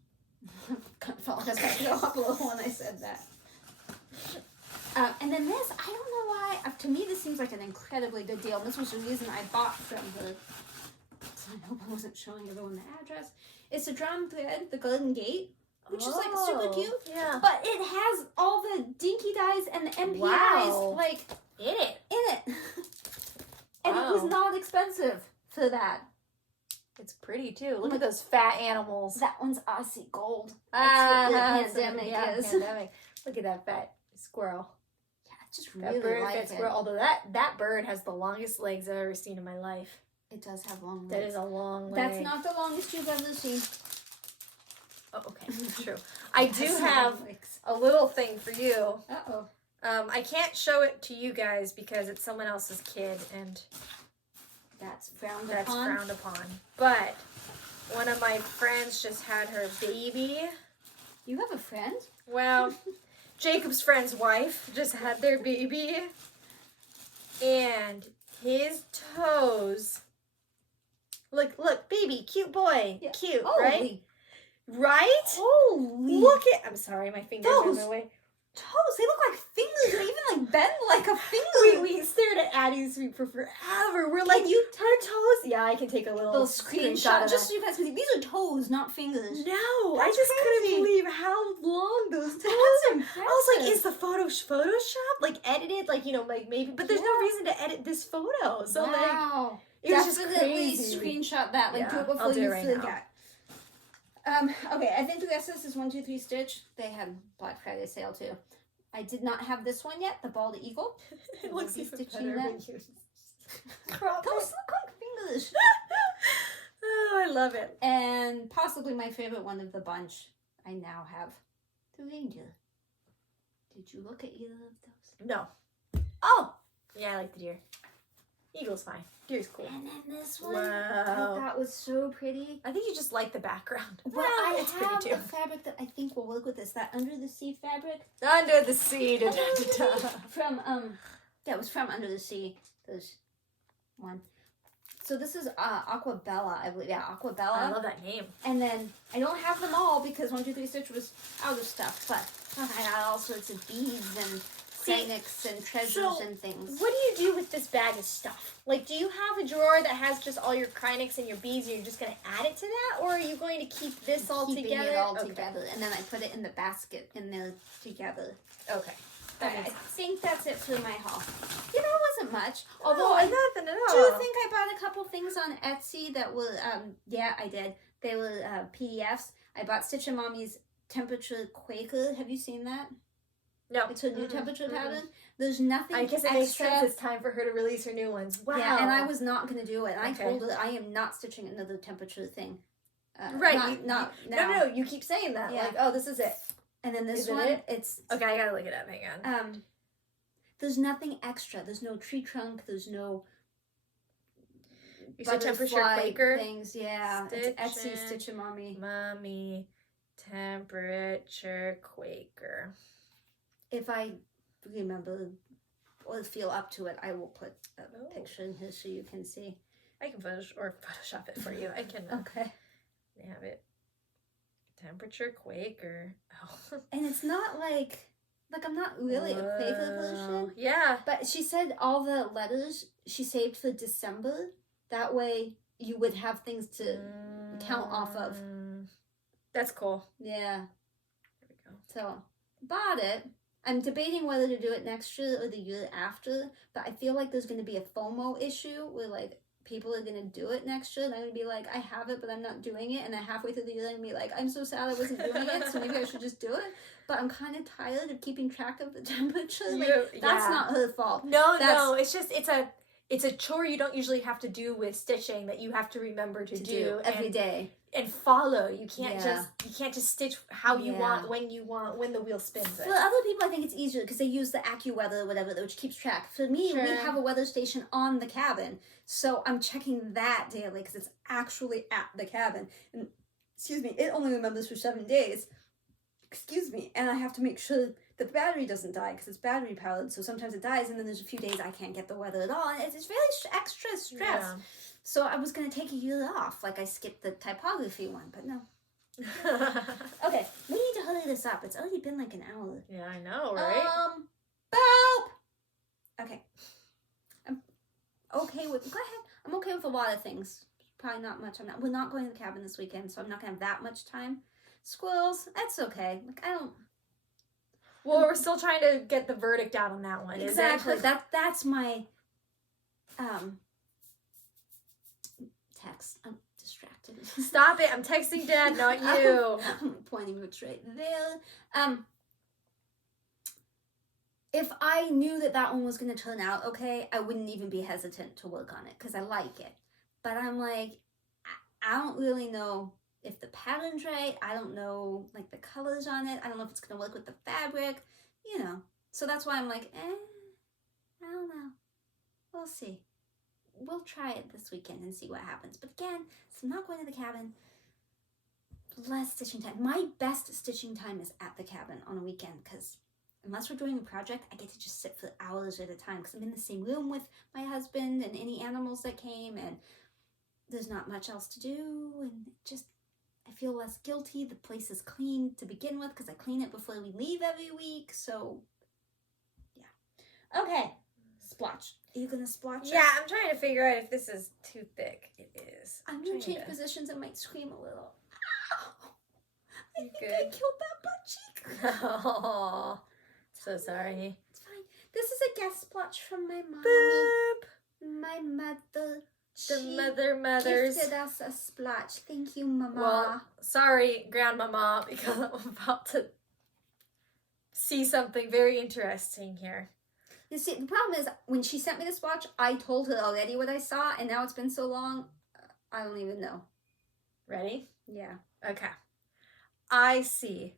Felt like I was going to go up a little when I said that. And then this, I don't know why. To me, this seems like an incredibly good deal. This was the reason I bought from her. So I hope I wasn't showing everyone the address. It's a drawn thread, the Golden Gate. Which is like super cute. Yeah. But it has all the dinky dyes and the MPIs like in it. And it was not expensive for that. It's pretty too. Look at those fat animals. That one's Aussie gold. That's what the pandemic is. Pandemic. Look at that fat squirrel. Yeah, I just really like it. Squirrel. Although that bird has the longest legs I've ever seen in my life. It does have long legs. That is a long leg. That's not the longest you've ever seen. Oh, okay. True. I do have a little thing for you. Uh-oh. I can't show it to you guys because it's someone else's kid and that's frowned upon. But one of my friends just had her baby. You have a friend? Well, Jacob's friend's wife just had their baby. And his toes. Look, baby, cute boy. Yeah. Cute, right? Right? Holy. Look at, I'm sorry, my fingers are in the way. toes. They look like fingers. They even like bend like a finger. We stared at Addie's feet for forever. We're like, you her toes? Yeah, I can take a little screenshot of just that. so you guys can see. These are toes, not fingers. No, I That's just crazy. couldn't believe how long those toes That's are. impressive. I was like, is the Photoshop like edited? Like, you know, like maybe, but there's no reason to edit this photo. So wow. like, it was just Definitely crazy. screenshot that. Like, do Yeah, it before I'll do you it right forget. Okay, I think the rest of this is 1, 2, 3 Stitch. They had Black Friday sale too. I did not have this one yet, the Bald Eagle. It looks even Stitching better that. when you crop Those it. look like fingers. Oh, I love it. And possibly my favorite one of the bunch, I now have the reindeer. Did you look at either of those? No. Oh! Yeah, I like the deer. Eagle's fine. Deer's cool. And then this one, Wow. that was so pretty. I think you just like the background. Well, I it's have pretty too. a fabric that I think will work with this. That Under the Sea fabric Under the sea. Da, da, da, da. from that was from Under the Sea. There's one. So this is Aquabella, I believe. Yeah, Aquabella. I love that name. And then I don't have them all because 1, 2, 3 Stitch was out of stuff. But I got all sorts of beads and cynics and treasures and things. What do you do with this bag of stuff? Like, do you have a drawer that has just all your Krynics and your beads and you're just going to add it to that? Or are you going to keep this all Keeping together? it all Okay. together. And then I put it in the basket in there together. Okay. But I think that's it for my haul. You know, it wasn't much. Although Although I nothing at all. do think I bought a couple things on Etsy that were, yeah, I did. They were PDFs. I bought Stitch and Mommy's Temperature Quaker. Have you seen that? No. It's her new temperature pattern. There's nothing I guess it extra. makes sense. It's time for her to release her new ones. Wow. Yeah, and I was not going to do it. And I Okay. told her I am not stitching another temperature thing. Right. Not now. No, you keep saying that. Yeah. Like, oh, this is it. And then this Is it one, it? it's Okay, I gotta look it up. Hang on. there's nothing extra. There's no tree trunk. There's no You said temperature butterfly Quaker? things. Yeah, it's Etsy Stitchin' Stitch and Mommy. Mommy temperature Quaker. If I remember or feel up to it, I will put a Oh. picture in here so you can see. I can Photoshop it for you. I can Okay. have it. Temperature Quaker. Oh. And it's not like I'm not really a Quaker person. Yeah. But she said all the letters she saved for December. That way you would have things to count off of. That's cool. Yeah. There we go. So, bought it. I'm debating whether to do it next year or the year after. But I feel like there's going to be a FOMO issue where, like, people are going to do it next year. And I'm going to be like, I have it, but I'm not doing it. And then halfway through the year, I'm going to be like, I'm so sad I wasn't doing it. So maybe I should just do it. But I'm kind of tired of keeping track of the temperature. Like, that's not her fault. No, it's just, it's a chore you don't usually have to do with stitching that you have to remember to do every day. And follow. You can't Yeah. just stitch how you Yeah. want, when the wheel spins it. For other people, I think it's easier because they use the AccuWeather or whatever, which keeps track. For me, we Sure. have a weather station on the cabin, so I'm checking that daily because it's actually at the cabin. And excuse me, it only remembers for 7 days. Excuse me, and I have to make sure that the battery doesn't die because it's battery powered. So sometimes it dies, and then there's a few days I can't get the weather at all. And it's really extra stress. Yeah. So I was gonna take a year off, like I skipped the typography one, but no. Okay, we need to hurry this up. It's already been like an hour. Yeah, I know, right? Help! Okay. I'm okay with, go ahead. I'm okay with a lot of things. Probably not much. We're not going to the cabin this weekend, so I'm not gonna have that much time. Squirrels, that's okay. Like, I don't. Well, we're still trying to get the verdict out on that one. Exactly. Is it? That's my, text. I'm distracted. Stop it. I'm texting Dad, not you. I'm pointing which right there. If I knew that one was going to turn out okay, I wouldn't even be hesitant to work on it because I like it. But I'm like, I don't really know if the pattern's right. I don't know, like, the colors on it. I don't know if it's going to work with the fabric, you know. So that's why I'm like, I don't know. We'll see. We'll try it this weekend and see what happens. But again, so I'm not going to the cabin. Less stitching time. My best stitching time is at the cabin on a weekend because unless we're doing a project, I get to just sit for hours at a time because I'm in the same room with my husband and any animals that came, and there's not much else to do, and just I feel less guilty. The place is clean to begin with because I clean it before we leave every week. So, yeah. Okay. Splotch. Are you going to splotch Yeah, us? I'm trying to figure out if this is too thick. It is. I'm going to change positions and might scream a little. Ow! I think Good. I killed that butt cheek. Oh, so sorry. It's fine. This is a guest splotch from my mommy. Boop. My mother. The mothers. Gifted us a splotch. Thank you, Mama. Well, sorry, Grandmama, because I'm about to see something very interesting here. You see, the problem is, when she sent me the splotch, I told her already what I saw, and now it's been so long, I don't even know. Ready? Yeah. Okay. I see.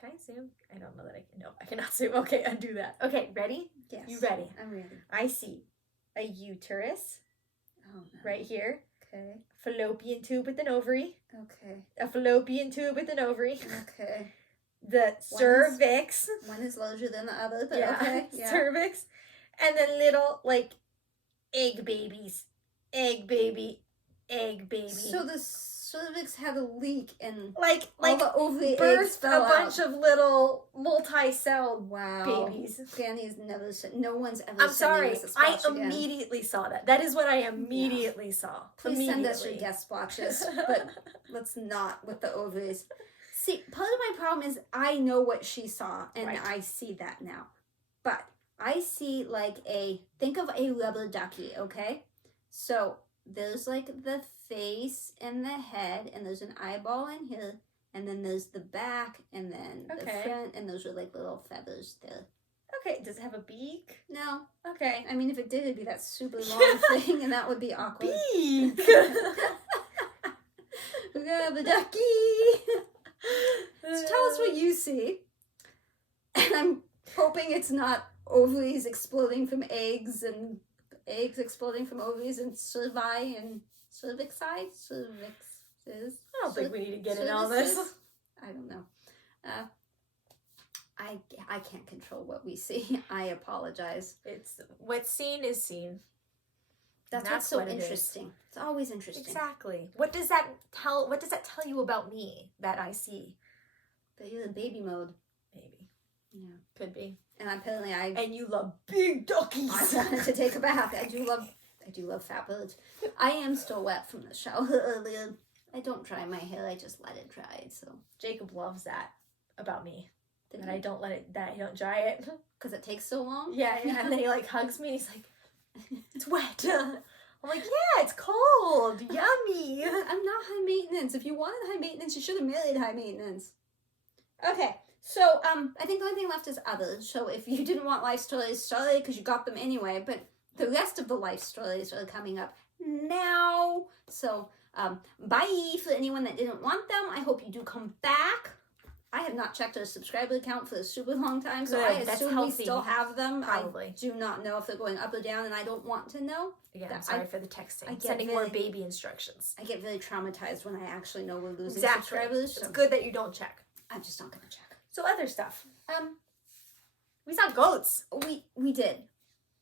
Can I zoom? I don't know that I can. No, I cannot zoom. Okay, undo that. Okay, ready? Yes. You ready? I'm ready. I see a uterus Oh, no. right here. Okay. Fallopian tube with an ovary. Okay. A fallopian tube with an ovary. Okay. The cervix. One is larger than the other, but Yeah. okay. Yeah. Cervix. And then little, like, egg babies. Egg baby. Egg baby. So the cervix had a leak and like all the ovary eggs birthed fell a bunch out. of little multi-celled Wow. babies. Granny's never said, no one's ever I'm sorry. sending us a I splotch again. immediately saw that. That is what I immediately saw. Please send us your guest splotches, but let's not with the ovaries. See, part of my problem is I know what she saw, and Right. I see that now. But I see think of a rubber ducky, okay? So there's like the face and the head, and there's an eyeball in here, and then there's the back, and then the front, and those are like little feathers there. Okay, does it have a beak? No. Okay. I mean, if it did, it'd be that super long thing, and that would be awkward. Beak! Rubber ducky! So tell us what you see. And I'm hoping it's not ovaries exploding from eggs and eggs exploding from ovaries and cervi and cervixi? Cervixes? I don't think we need to get in on this. I don't know. I can't control what we see. I apologize. It's what's seen is seen. That's what's so interesting. It's always interesting. Exactly. What does that tell you about me that I see? That you're in baby mode. Maybe. Yeah. Could be. And apparently And you love big duckies. I wanted to take a bath. I do love fat birds. I am still wet from the shower earlier. I don't dry my hair. I just let it dry. So Jacob loves that about me. Did That he? I don't let it, that I don't dry it. because it takes so long. Yeah, and then he like hugs me and he's like, it's wet. I'm like, yeah, it's cold. Yummy. I'm not high maintenance. If you wanted high maintenance, you should have married high maintenance. Okay, so I think the only thing left is others. So if you didn't want life stories, sorry, because you got them anyway. But the rest of the life stories are coming up now. So bye for anyone that didn't want them. I hope you do come back. I have not checked our subscriber account for a super long time, so Good, I that's assume we healthy. still have them. Probably. I do not know if they're going up or down, and I don't want to know. Yeah, I'm sorry for the texting. I get Sending more really- baby instructions. I get very traumatized when I actually know we're losing Exactly. subscribers. It's So good that you don't check. I'm just not going to check. So other stuff. We saw goats. We did.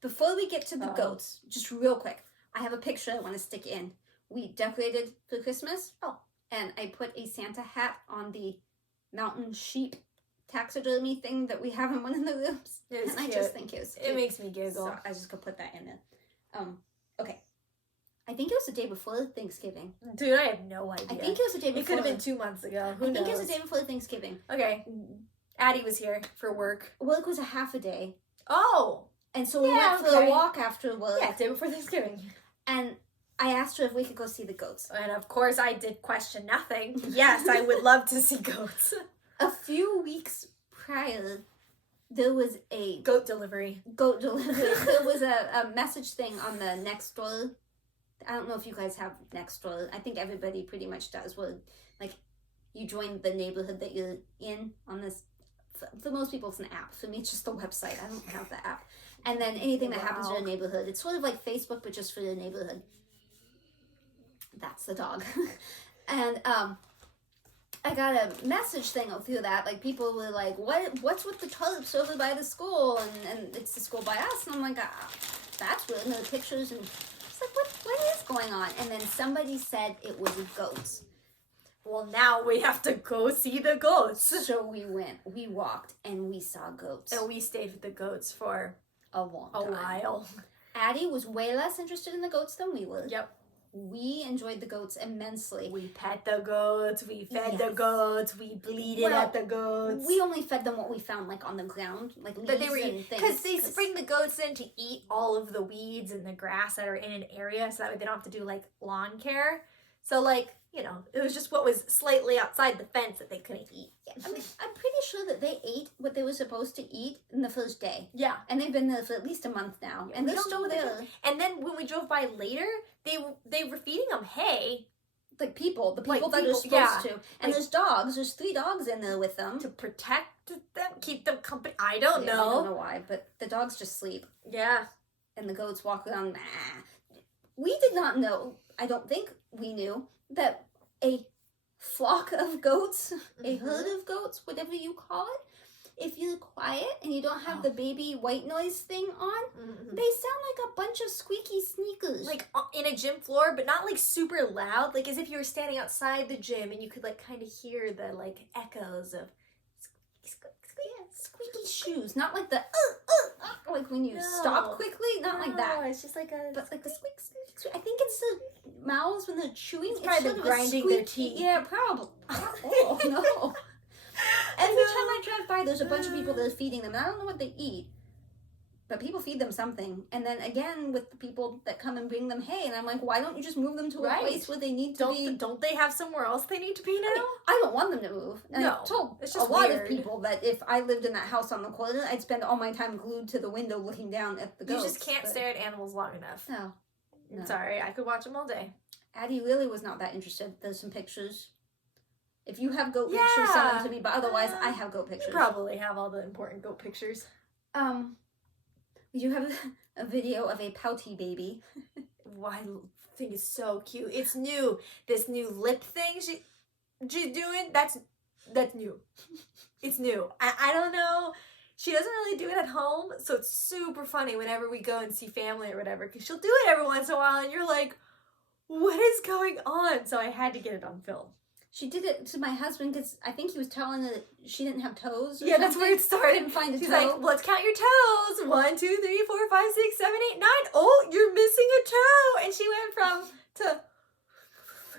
Before we get to the Uh-oh. goats, just real quick, I have a picture I want to stick in. We decorated for Christmas. Oh. And I put a Santa hat on the mountain sheep taxidermy thing that we have in one of the rooms. It was And I cute. just think it was cute. It makes me giggle. So I just could put that in there. Okay. I think it was the day before Thanksgiving. Dude, I have no idea. I think it was the day before. It could have been 2 months ago. Who I think knows? it was the day before Thanksgiving. Okay. Addie was here for work. Work was a half a day. Oh. And so we Yeah, went for a okay. walk after work. Yeah, day before Thanksgiving. And I asked her if we could go see the goats. And of course, I did question nothing. Yes, I would love to see goats. A few weeks prior, there was a Goat delivery. goat delivery. There was a message thing on the Nextdoor. I don't know if you guys have Nextdoor. I think everybody pretty much does. Where, like, you join the neighborhood that you're in on this. For most people, it's an app. For me, it's just a website. I don't have the app. And then anything that happens in your neighborhood, it's sort of like Facebook, but just for your neighborhood. That's the dog. And I got a message thing through that. Like, people were like, what's with the tulips over by the school? And it's the school by us. And I'm like, that's weird. And there were pictures. And it's like, what is going on? And then somebody said it was goats. well, now we have to go see the goats. So we went, we walked, and we saw goats. And we stayed with the goats for a long time. A while. Addie was way less interested in the goats than we were. Yep. We enjoyed the goats immensely. We pet the goats, we fed the goats, we bleated at the goats. We only fed them what we found, like, on the ground, like leaves that they were and things. Because they bring the goats in to eat all of the weeds and the grass that are in an area, so that way they don't have to do, like, lawn care. So, like, you know, it was just what was slightly outside the fence that they couldn't eat. Yeah, I mean, I'm pretty sure that they ate what they were supposed to eat in the first day. Yeah. And they've been there for at least a month now. Yeah, and they're still there. And then when we drove by later, they were feeding them hay. Like people, the people like that people, are supposed to. And like, there's dogs. There's 3 dogs in there with them. To protect them, keep them company. I don't know. I don't know why, but the dogs just sleep. Yeah. And the goats walk around. We did not know, I don't think we knew, that a flock of goats, a herd of goats, whatever you call it, if you're quiet and you don't have the baby white noise thing on, they sound like a bunch of squeaky sneakers. Like in a gym floor, but not like super loud. Like as if you were standing outside the gym and you could like kind of hear the like echoes of squeaky shoes. Not like the like when you stop quickly. Not like that. It's just like a but like the squeak, squeak, squeak. I think it's the mouths when they're chewing. It's probably sort of grinding their teeth. Yeah, probably. Oh no. Every time I drive by, there's a bunch of people that are feeding them. And I don't know what they eat, but people feed them something. And then again, with the people that come and bring them hay, and I'm like, why don't you just move them to a place where they need to be? Don't they have somewhere else they need to be now? I don't want them to move. And No, I told it's a just lot weird. of people that if I lived in that house on the corner, I'd spend all my time glued to the window looking down at the goats. You just can't stare at animals long enough. No. I'm sorry, I could watch them all day. Addie really was not that interested. There's some pictures. If you have goat pictures, send them to me. But otherwise, I have goat pictures. You probably have all the important goat pictures. We do have a video of a pouty baby. Well, I think it's so cute. It's new. This new lip thing she's doing, that's new. It's new. I don't know. She doesn't really do it at home, so it's super funny whenever we go and see family or whatever, because she'll do it every once in a while, and you're like, what is going on? So I had to get it on film. She did it to my husband because I think he was telling her that she didn't have toes. Yeah, that's where it started. Couldn't find a She's toe. like, let's count your toes. 1, 2, 3, 4, 5, 6, 7, 8, 9. Oh, you're missing a toe. And she went from to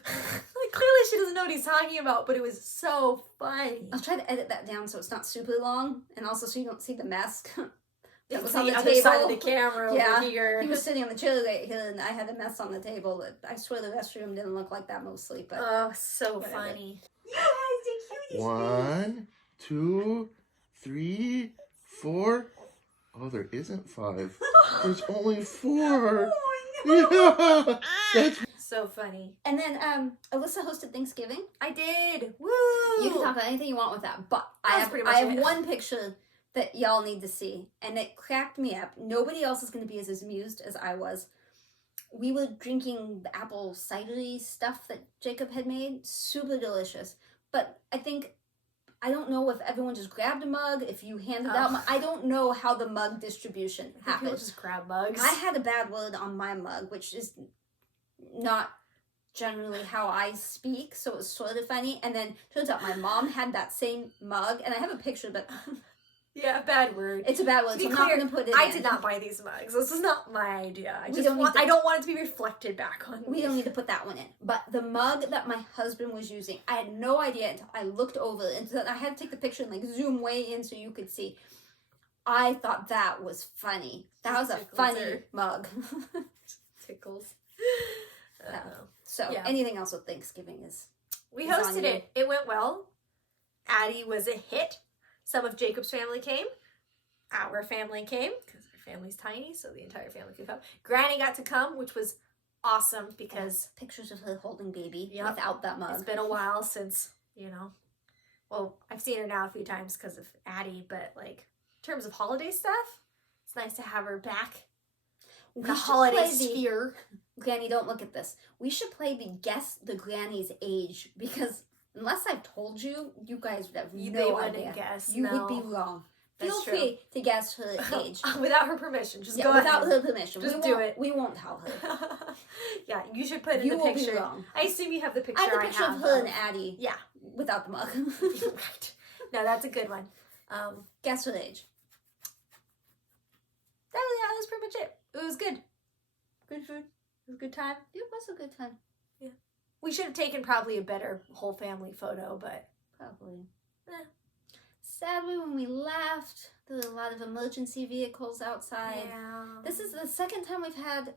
like clearly she doesn't know what he's talking about, but it was so funny. I'll try to edit that down so it's not super long, and also so you don't see the mess. That was on the other side of the camera over here. He was sitting on the chair right here, and I had a mess on the table. That I swear the restroom didn't look like that mostly, but oh, so whatever. funny. You guys did cute. 1, 2, 3, 4. Oh, there isn't 5. There's only 4. Yeah, that's So funny. And then Alyssa hosted Thanksgiving. I did. Woo! You can talk about anything you want with that, but I have one picture that y'all need to see, and it cracked me up. Nobody else is going to be as amused as I was. We were drinking the apple cidery stuff that Jacob had made. Super delicious. But I don't know if everyone just grabbed a mug, if you handed out. I don't know how the mug distribution happened. People just grab mugs. I had a bad word on my mug, which is not generally how I speak, so it was sort of funny. And then turns out my mom had that same mug, and I have a picture, but yeah, bad word. It's a bad word, to be so I'm clear, not going to put it in. I did not buy these mugs. This is not my idea. I don't want it to be reflected back on me. We don't need to put that one in. But the mug that my husband was using, I had no idea until I looked over it. And I had to take the picture and like zoom way in so you could see. I thought that was funny. That was a funny mug. Tickles. So anything else with Thanksgiving is... We hosted it. It went well. Addie was a hit. Some of Jacob's family came. Our family came, because our family's tiny, so the entire family could come. Granny got to come, which was awesome, because... Pictures of her holding baby without that mug. It's been a while since, well, I've seen her now a few times because of Addie, but, like, in terms of holiday stuff, it's nice to have her back. The holiday sphere. Granny, don't look at this. We should play the Guess the Granny's Age, because... Unless I've told you, you guys would have no idea. Guess, you would be wrong. Feel free to guess her age. Without her permission. Just Yeah, go without ahead. her permission. Just do it. We won't tell her. Yeah, you should put in You the will picture. be wrong. I assume you have the picture. I have a picture of her and Addie. Yeah. Without the mug. Right. No, that's a good one. Guess her age. That was pretty much it. It was good. Good food. It was a good time. It was a good time. Yeah. We should have taken probably a better whole family photo, but Probably. eh. Sadly, when we left, there were a lot of emergency vehicles outside. Yeah. This is the second time we've had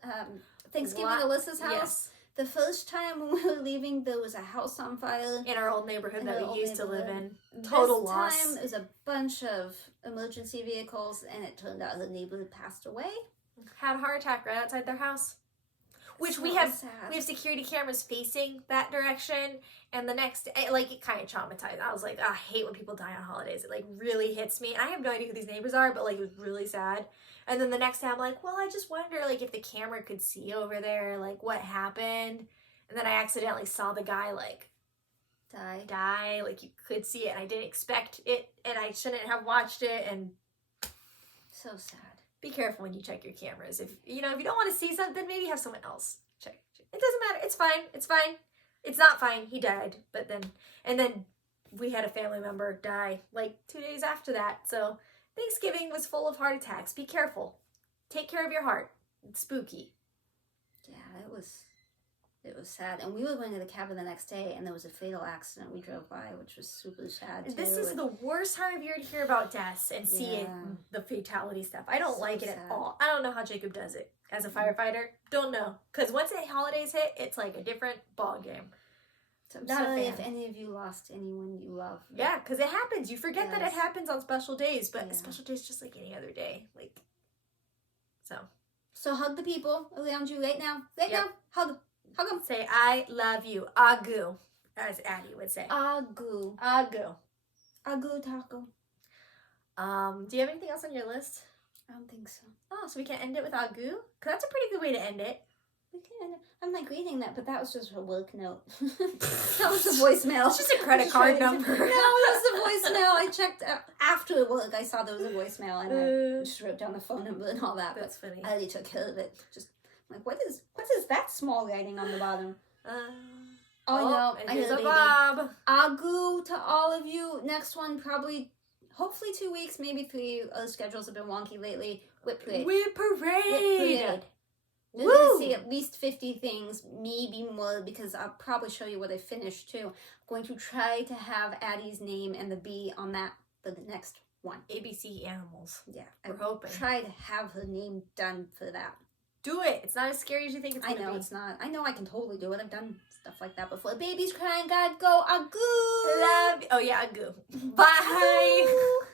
Thanksgiving What? at Alyssa's house. Yes. The first time when we were leaving, there was a house on fire. In our old neighborhood In that our we old used to live neighborhood. in. Total this loss. time, there was a bunch of emergency vehicles, and it turned out the neighbor had passed away. Had a heart attack right outside their house. Which So we have sad. security cameras facing that direction, and the next it kind of traumatized. I was like, I hate when people die on holidays. It like really hits me, and I have no idea who these neighbors are, but like it was really sad. And then the next day I'm like, well, I just wonder like if the camera could see over there, like what happened. And then I accidentally saw the guy like die, like you could see it, and I didn't expect it, and I shouldn't have watched it. And So sad. be careful when you check your cameras. If you don't want to see something, maybe have someone else check. It doesn't matter. It's fine. It's fine. It's not fine. He died. But then we had a family member die like 2 days after that. So Thanksgiving was full of heart attacks. Be careful. Take care of your heart. It's spooky. Yeah, it was sad. And we were going to the cabin the next day, and there was a fatal accident we drove by, which was super sad too. This is the worst time of year to hear about deaths and see it, the fatality stuff. I don't So like it at sad. all. I don't know how Jacob does it as a firefighter. Don't know. Because once the holidays hit, it's like a different ball game. So I'm Not a sorry fan. if any of you lost anyone you love. Yeah, because it happens. You forget that it Yes. happens on special days, but Yeah. a special day is just like any other day. So hug the people around you right now. Right Yep. now. Hug them. Say, I love you. Agu, as Addie would say. Agu. Agu. Agu taco. Do you have anything else on your list? I don't think so. Oh, so we can end it with Agu? Because that's a pretty good way to end it. We can. I'm like reading that, but that was just a work note. That was the voicemail. It's just a credit card number. No, that was the voicemail. I checked after work. I saw there was a voicemail, and I just wrote down the phone number and all that. That's funny. But I already took care of it. Just I'm like, what is that small writing on the bottom? Oh no, I here's hear a the baby. Bob. Agu to all of you. Next one probably, hopefully 2 weeks, maybe 3. Our schedules have been wonky lately. WIP parade. WIP parade. You're going to see at least 50 things, maybe more, because I'll probably show you what I finished too. I'm going to try to have Addie's name and the B on that for the next one. ABC animals. Yeah, We're hoping. Try to have her name done for that. Do it. It's not as scary as you think it's I going to know be. it's not. I know I can totally do it. I've done stuff like that before. Baby's crying. God, go. Agu. Love. Oh yeah, Agu. Bye. Agu.